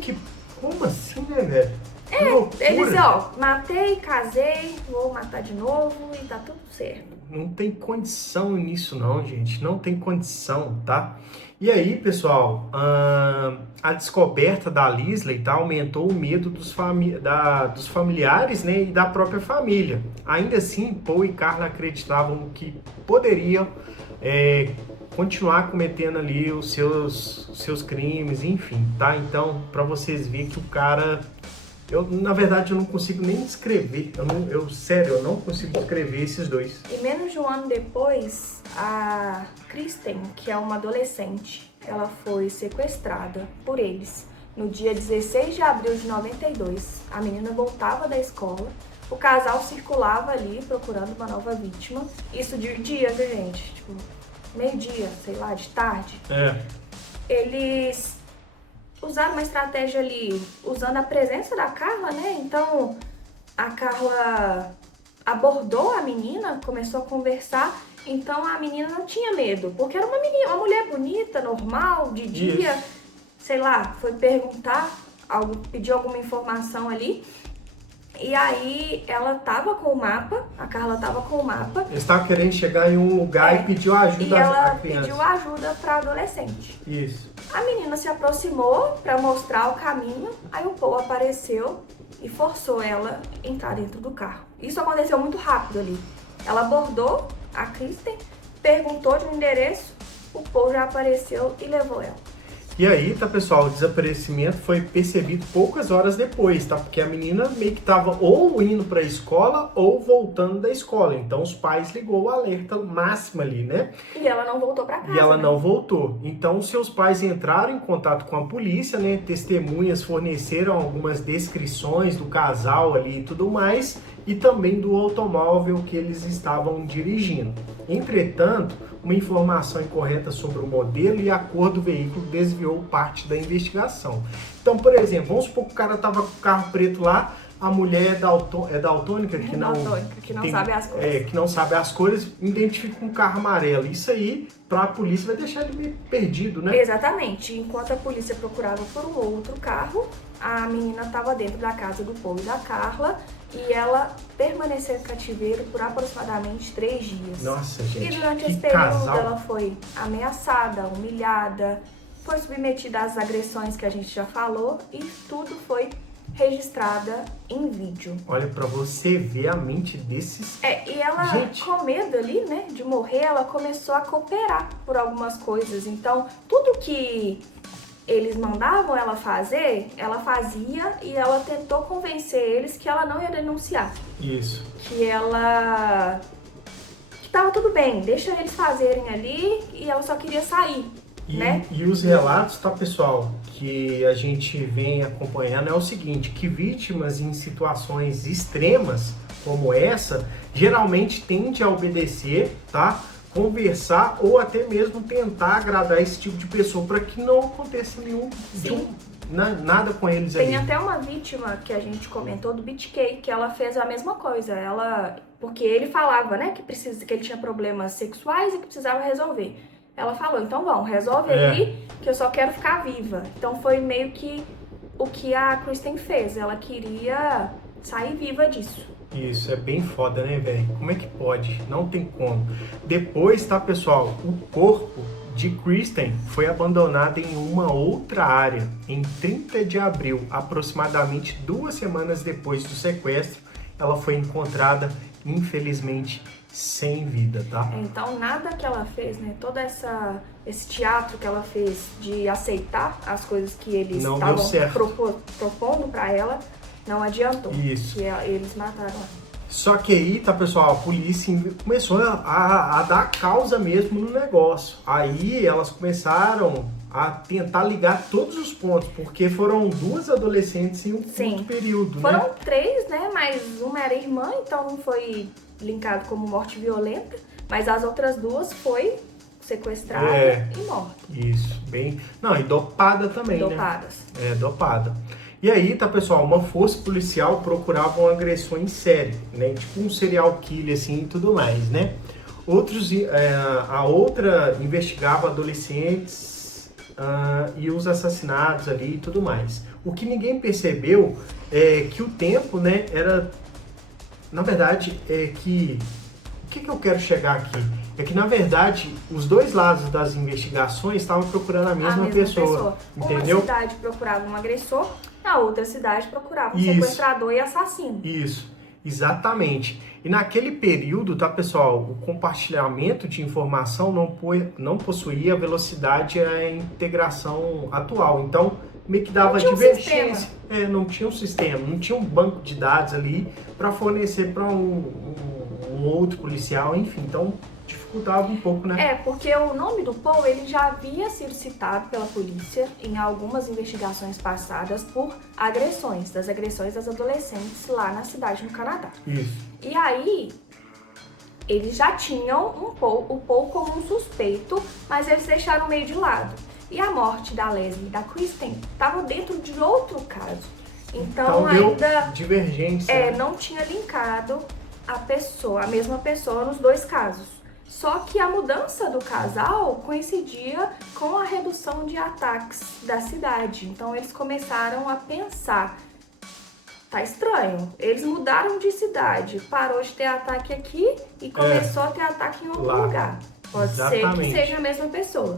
assim, né, velho? Que loucura. Eles, matei, casei, vou matar de novo e tá tudo certo. Não tem condição nisso não, gente. Não tem condição, tá? E aí, pessoal, a descoberta da Leslie, tá, aumentou o medo dos familiares, né, e da própria família. Ainda assim, Paul e Carla acreditavam que poderiam continuar cometendo ali os seus crimes, enfim, tá? Então, para vocês verem que o cara... na verdade, eu não consigo nem descrever. Sério, eu não consigo descrever esses dois. E menos de um ano depois, a Kristen, que é uma adolescente, ela foi sequestrada por eles. No dia 16 de abril de 92, a menina voltava da escola. O casal circulava ali procurando uma nova vítima. Isso de dia, viu, gente? Tipo, meio-dia, sei lá, de tarde. Eles usaram uma estratégia ali, usando a presença da Carla, né? Então, a Carla abordou a menina, começou a conversar. Então, a menina não tinha medo, porque era uma mulher bonita, normal, de dia. Isso. Sei lá, foi perguntar, pediu alguma informação ali. E aí, ela tava com o mapa, a Carla tava com o mapa. Eles estavam querendo chegar em um lugar e pediu ajuda à criança. E ela pediu ajuda pra adolescente. Isso. A menina se aproximou pra mostrar o caminho, aí o Paul apareceu e forçou ela a entrar dentro do carro. Isso aconteceu muito rápido ali. Ela abordou a Kristen, perguntou de um endereço, o Paul já apareceu e levou ela. E aí, tá, pessoal, o desaparecimento foi percebido poucas horas depois, tá? Porque a menina meio que tava ou indo pra escola ou voltando da escola. Então, os pais ligou o alerta máximo ali, né? E ela não voltou pra casa. E ela não voltou. Então, seus pais entraram em contato com a polícia, né? Testemunhas forneceram algumas descrições do casal ali e tudo mais, e também do automóvel que eles estavam dirigindo. Entretanto, uma informação incorreta sobre o modelo e a cor do veículo desviou parte da investigação. Então, por exemplo, vamos supor que o cara tava com o carro preto lá, a mulher é daltônica, que não sabe as cores. Que não sabe as cores, identifica um carro amarelo. Isso aí, para a polícia, vai deixar ele meio perdido, né? Exatamente. Enquanto a polícia procurava por um outro carro, a menina estava dentro da casa do Paul e da Carla, e ela permaneceu em cativeiro por aproximadamente 3 dias. Nossa, gente, E durante esse período ela foi ameaçada, humilhada, foi submetida às agressões que a gente já falou, e tudo foi registrada em vídeo. Olha, pra você ver a mente desses... E ela, com medo ali, né, de morrer, ela começou a cooperar por algumas coisas. Então, tudo que eles mandavam ela fazer, ela fazia, e ela tentou convencer eles que ela não ia denunciar. Isso. Que tava tudo bem, deixa eles fazerem ali, e ela só queria sair, né? E os relatos, tá, pessoal, que a gente vem acompanhando é o seguinte, que vítimas em situações extremas como essa, geralmente tende a obedecer, tá? Conversar ou até mesmo tentar agradar esse tipo de pessoa para que não aconteça nada com eles ali. Tem até uma vítima que a gente comentou do BTK, que ela fez a mesma coisa. Porque ele falava, né, que ele tinha problemas sexuais e que precisava resolver. Ela falou, então vamos, resolve aí, que eu só quero ficar viva. Então foi meio que o que a Kristen fez. Ela queria sair viva disso. Isso, é bem foda, né, velho? Como é que pode? Não tem como. Depois, tá, pessoal? O corpo de Kristen foi abandonado em uma outra área em 30 de abril, aproximadamente 2 semanas depois do sequestro. Ela foi encontrada, infelizmente, sem vida, tá? Então, nada que ela fez, né? Todo esse teatro que ela fez de aceitar as coisas que eles estavam propondo pra ela, não adiantou. Isso. Que eles mataram ela. Só que aí, tá, pessoal, a polícia começou a dar causa mesmo no negócio. Aí elas começaram a tentar ligar todos os pontos, porque foram 2 adolescentes em um curto período, né? Foram 3, né? Mas uma era irmã, então não foi linkado como morte violenta, mas as outras 2 foi sequestrada e morta. Isso, bem... Não, e dopada também, Dopadas. né? Dopada. E aí, tá, pessoal, uma força policial procurava uma agressão em série, né? Tipo um serial killer, assim, e tudo mais, né? A outra investigava adolescentes e os assassinatos ali e tudo mais. O que ninguém percebeu é que o tempo, né, era... Na verdade, o que eu quero chegar aqui? É que, na verdade, os 2 lados das investigações estavam procurando a mesma pessoa. Entendeu? Uma cidade procurava um agressor, na outra cidade procurava um sequestrador e assassino. Isso, exatamente. E naquele período, tá, pessoal, o compartilhamento de informação não possuía a velocidade e a integração atual. Então, meio que dava divergência. Não tinha um sistema, não tinha um banco de dados ali para fornecer para um outro policial, enfim. Então, dificultava um pouco, né? Porque o nome do Paul, ele já havia sido citado pela polícia em algumas investigações passadas por das agressões das adolescentes lá na cidade, no Canadá. Isso. E aí, eles já tinham o Paul como um suspeito, mas eles deixaram meio de lado. E a morte da Leslie e da Kristen estava dentro de outro caso. Então ainda divergência. Não tinha linkado a mesma pessoa nos 2 casos. Só que a mudança do casal coincidia com a redução de ataques da cidade. Então eles começaram a pensar, tá estranho, eles mudaram de cidade, parou de ter ataque aqui e começou a ter ataque em outro lugar. Pode ser que seja a mesma pessoa.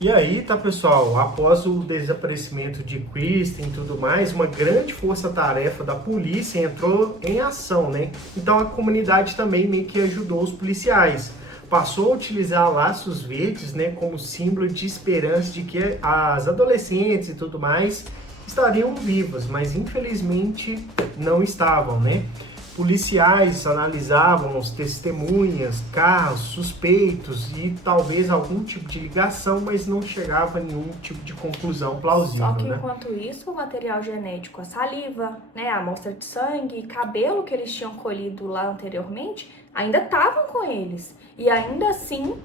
E aí, tá, pessoal, após o desaparecimento de Kristen e tudo mais, uma grande força-tarefa da polícia entrou em ação, né? Então a comunidade também meio que ajudou os policiais. Passou a utilizar laços verdes, né, como símbolo de esperança de que as adolescentes e tudo mais estariam vivas, mas infelizmente não estavam, né? Policiais analisavam as testemunhas, carros, suspeitos e talvez algum tipo de ligação, mas não chegava a nenhum tipo de conclusão plausível. Só que né? Enquanto isso, o material genético, a saliva, né, a amostra de sangue, cabelo que eles tinham colhido lá anteriormente, ainda estavam com eles. E ainda assim,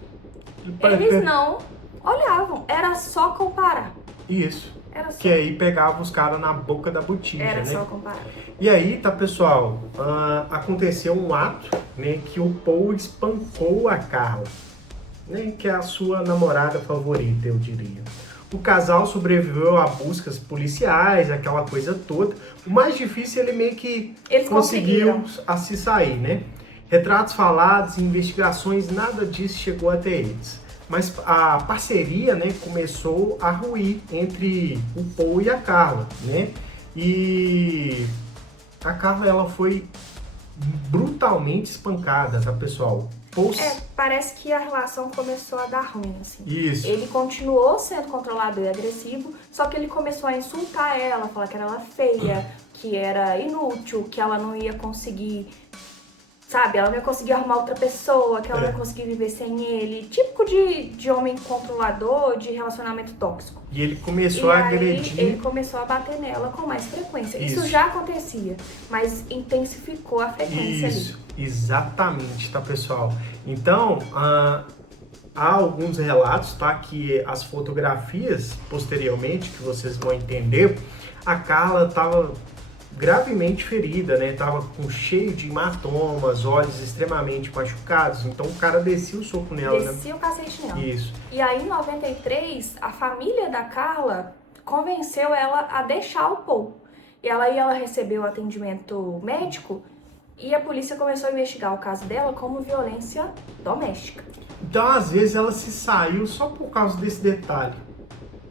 eles não olhavam. Era só comparar. Isso. Era só. Que aí pegava os caras na boca da botija, Era né? só comparar. E aí, tá, pessoal, aconteceu um ato, né, que o Paul espancou a Carla, né, que é a sua namorada favorita, eu diria. O casal sobreviveu a buscas policiais, aquela coisa toda. O mais difícil, ele meio que conseguiu se sair, né? Retratos falados, investigações, nada disso chegou até eles. Mas a parceria, né, começou a ruir entre o Paul e a Carla, né? E a Carla, ela foi brutalmente espancada, tá, pessoal? Parece que a relação começou a dar ruim, assim. Isso. Ele continuou sendo controlador e agressivo, só que ele começou a insultar ela, falar que era ela feia, que era inútil, que ela não ia conseguir, sabe? Ela não ia conseguir arrumar outra pessoa, que ela não ia conseguir viver sem ele. Típico de homem controlador, de relacionamento tóxico. E ele começou a agredir. Ele começou a bater nela com mais frequência. Isso já acontecia, mas intensificou a frequência ali. Isso, exatamente, tá, pessoal? Então, há alguns relatos, tá? Que as fotografias, posteriormente, que vocês vão entender, a Carla estava gravemente ferida, né? Tava com cheio de hematomas, olhos extremamente machucados. Então o cara descia o soco nela, né? Descia o cacete nela. Isso. E aí, em 93, a família da Carla convenceu ela a deixar o Paul. E ela recebeu atendimento médico e a polícia começou a investigar o caso dela como violência doméstica. Então, às vezes, ela se saiu só por causa desse detalhe,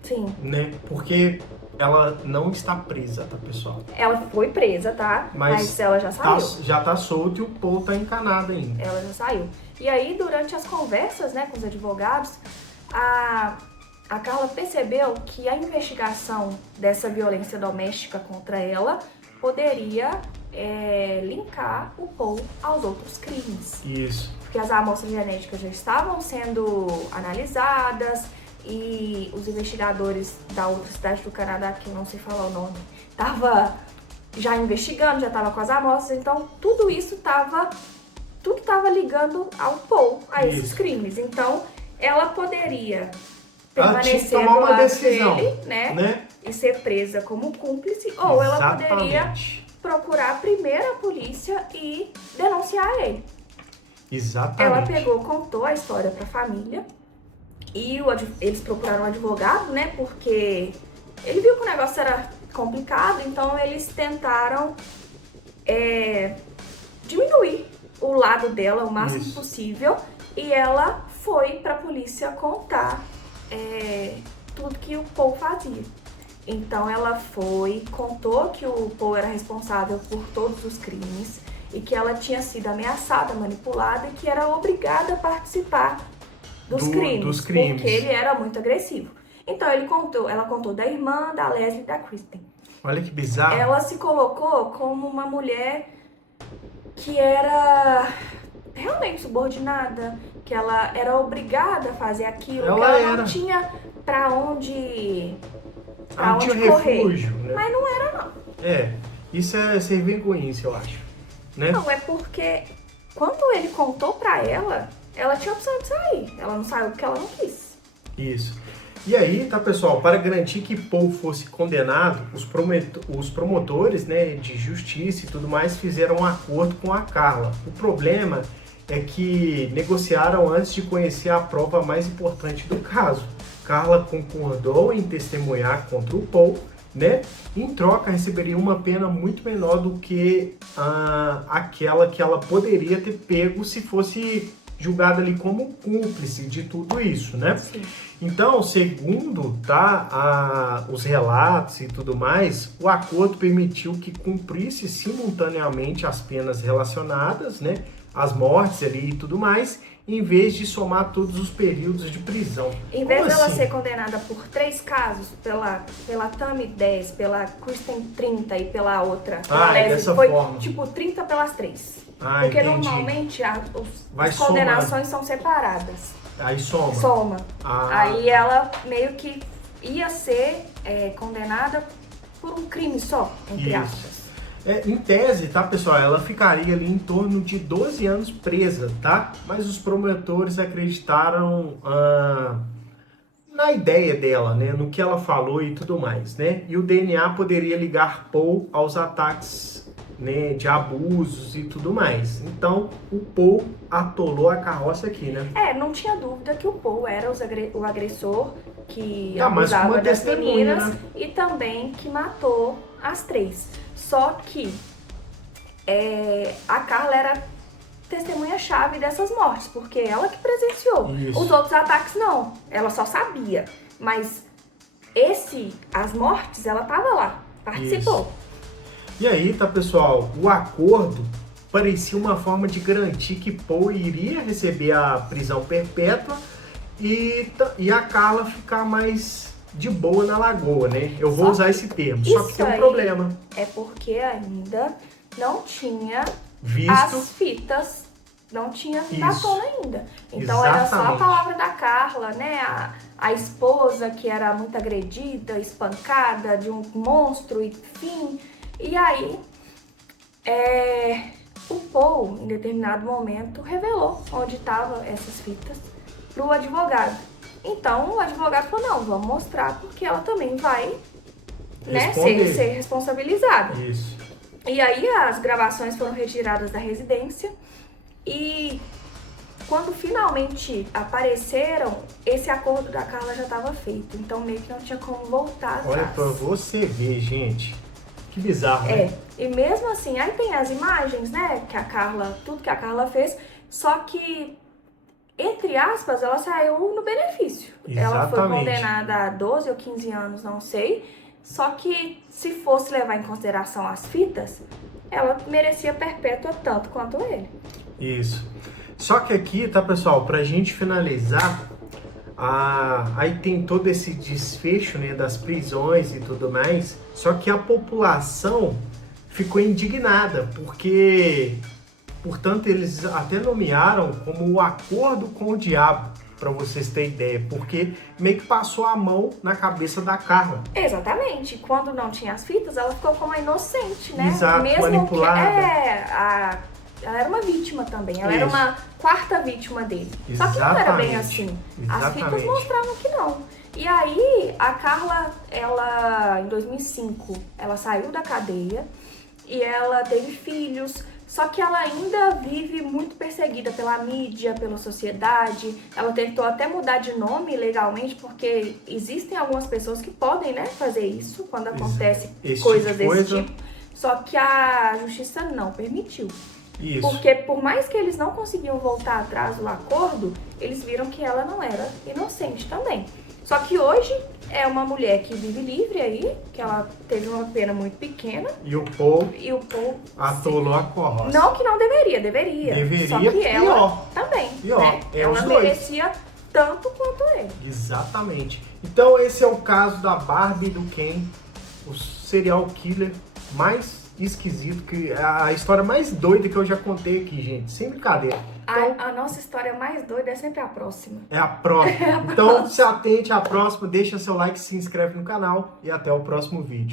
Sim. né? Porque ela não está presa, tá, pessoal? Ela foi presa, tá? Mas ela já saiu. Já tá solto e o Paul tá encanado ainda. Ela já saiu. E aí, durante as conversas, né, com os advogados, a Carla percebeu que a investigação dessa violência doméstica contra ela poderia linkar o Paul aos outros crimes. Isso. Porque as amostras genéticas já estavam sendo analisadas e os investigadores da outra cidade do Canadá, que eu não sei falar o nome, tava já investigando, já estava com as amostras, então tudo estava ligando ao Paul, a esses crimes. Então, ela poderia permanecer tomar do uma lado decisão, dele, né? E ser presa como cúmplice, ou ela poderia procurar primeiro a polícia e denunciar ele. Exatamente. Ela pegou, contou a história pra família e eles procuraram um advogado, né? Porque ele viu que o negócio era complicado, então eles tentaram diminuir o lado dela o máximo possível e ela foi pra polícia contar tudo que o Paul fazia. Então ela foi, contou que o Paul era responsável por todos os crimes e que ela tinha sido ameaçada, manipulada e que era obrigada a participar dos crimes, porque ele era muito agressivo. Então ela contou da irmã, da Leslie e da Kristen. Olha que bizarro. Ela se colocou como uma mulher que era realmente subordinada, que ela era obrigada a fazer aquilo, que ela não tinha pra onde correr. Refúgio, né? Mas não era, não. Isso é ser vergonhice, eu acho. Né? Não, é porque quando ele contou pra ela, ela tinha opção de sair. Ela não saiu porque ela não quis. Isso. E aí, tá, pessoal, para garantir que Paul fosse condenado, os promotores, né, de justiça e tudo mais fizeram um acordo com a Carla. O problema é que negociaram antes de conhecer a prova mais importante do caso. Carla concordou em testemunhar contra o Paul, né? Em troca, receberia uma pena muito menor do que aquela que ela poderia ter pego se fosse julgada ali como cúmplice de tudo isso, né? Sim. Então, segundo os relatos e tudo mais, o acordo permitiu que cumprisse simultaneamente as penas relacionadas, né? As mortes ali e tudo mais, em vez de somar todos os períodos de prisão. Em vez dela ser condenada por 3 casos, pela Tammy 10, pela Kristen 30 e pela outra, dessa foi forma. Tipo 30 pelas 3. Porque entendi. normalmente as condenações são separadas. Aí soma. Soma. Aí ela meio que ia ser condenada por um crime só, entre aspas. Em tese, tá, pessoal, ela ficaria ali em torno de 12 anos presa, tá? Mas os promotores acreditaram na ideia dela, né? No que ela falou e tudo mais, né? E o DNA poderia ligar Paul aos ataques, né, de abusos e tudo mais. Então, o Paul atolou a carroça aqui, né? Não tinha dúvida que o Paul era o agressor que mas abusava das testemunha, meninas, né? e também que matou as 3. Só que a Carla era testemunha-chave dessas mortes, porque ela que presenciou. Isso. Os outros ataques não, ela só sabia. Mas as mortes, ela tava lá, participou. Isso. E aí, tá, pessoal, o acordo parecia uma forma de garantir que Paul iria receber a prisão perpétua e a Carla ficar mais de boa na lagoa, né? Eu vou usar esse termo, só que tem um problema. É porque ainda não tinha visto as fitas, não tinha da tona ainda. Então era só a palavra da Carla, né? A esposa que era muito agredida, espancada, de um monstro, enfim. E aí, o Paul, em determinado momento, revelou onde estavam essas fitas pro advogado. Então o advogado falou, não, vamos mostrar porque ela também vai, né, ser responsabilizada. Isso. E aí as gravações foram retiradas da residência e quando finalmente apareceram, esse acordo da Carla já estava feito. Então meio que não tinha como voltar atrás. Olha pra você ver, gente. Que bizarro, né? E mesmo assim, aí tem as imagens, né, que a Carla, tudo que a Carla fez, só que, entre aspas, ela saiu no benefício. Exatamente. Ela foi condenada a 12 ou 15 anos, não sei, só que se fosse levar em consideração as fitas, ela merecia perpétua tanto quanto ele. Isso. Só que aqui, tá, pessoal, pra gente finalizar, aí tem todo esse desfecho, né, das prisões e tudo mais, só que a população ficou indignada, porque, portanto, eles até nomearam como o acordo com o diabo, para vocês terem ideia, porque meio que passou a mão na cabeça da Carla. Exatamente. Quando não tinha as fitas, ela ficou como a inocente, né? Exato, mesmo manipulada. Ela era uma vítima também, ela Isso. era uma quarta vítima dele. Só que não era bem assim. As fitas mostravam que não. E aí, a Carla, ela, em 2005, ela saiu da cadeia e ela teve filhos, só que ela ainda vive muito perseguida pela mídia, pela sociedade. Ela tentou até mudar de nome legalmente, porque existem algumas pessoas que podem, né, fazer isso quando acontece coisas desse tipo. Só que a justiça não permitiu. Isso. Porque por mais que eles não conseguiam voltar atrás do acordo, eles viram que ela não era inocente também. Só que hoje é uma mulher que vive livre aí, que ela teve uma pena muito pequena. E o povo atolou a carroça. Não que não deveria. Deveria, só que ela pior. também, Pior. né? Ela merecia tanto quanto ele. Exatamente. Então esse é o caso da Barbie e do Ken, o serial killer mais esquisito, que a história mais doida que eu já contei aqui, gente, sem brincadeira. Então, A nossa história mais doida é sempre a próxima. É a próxima. Então se atente à próxima, deixa seu like, se inscreve no canal e até o próximo vídeo.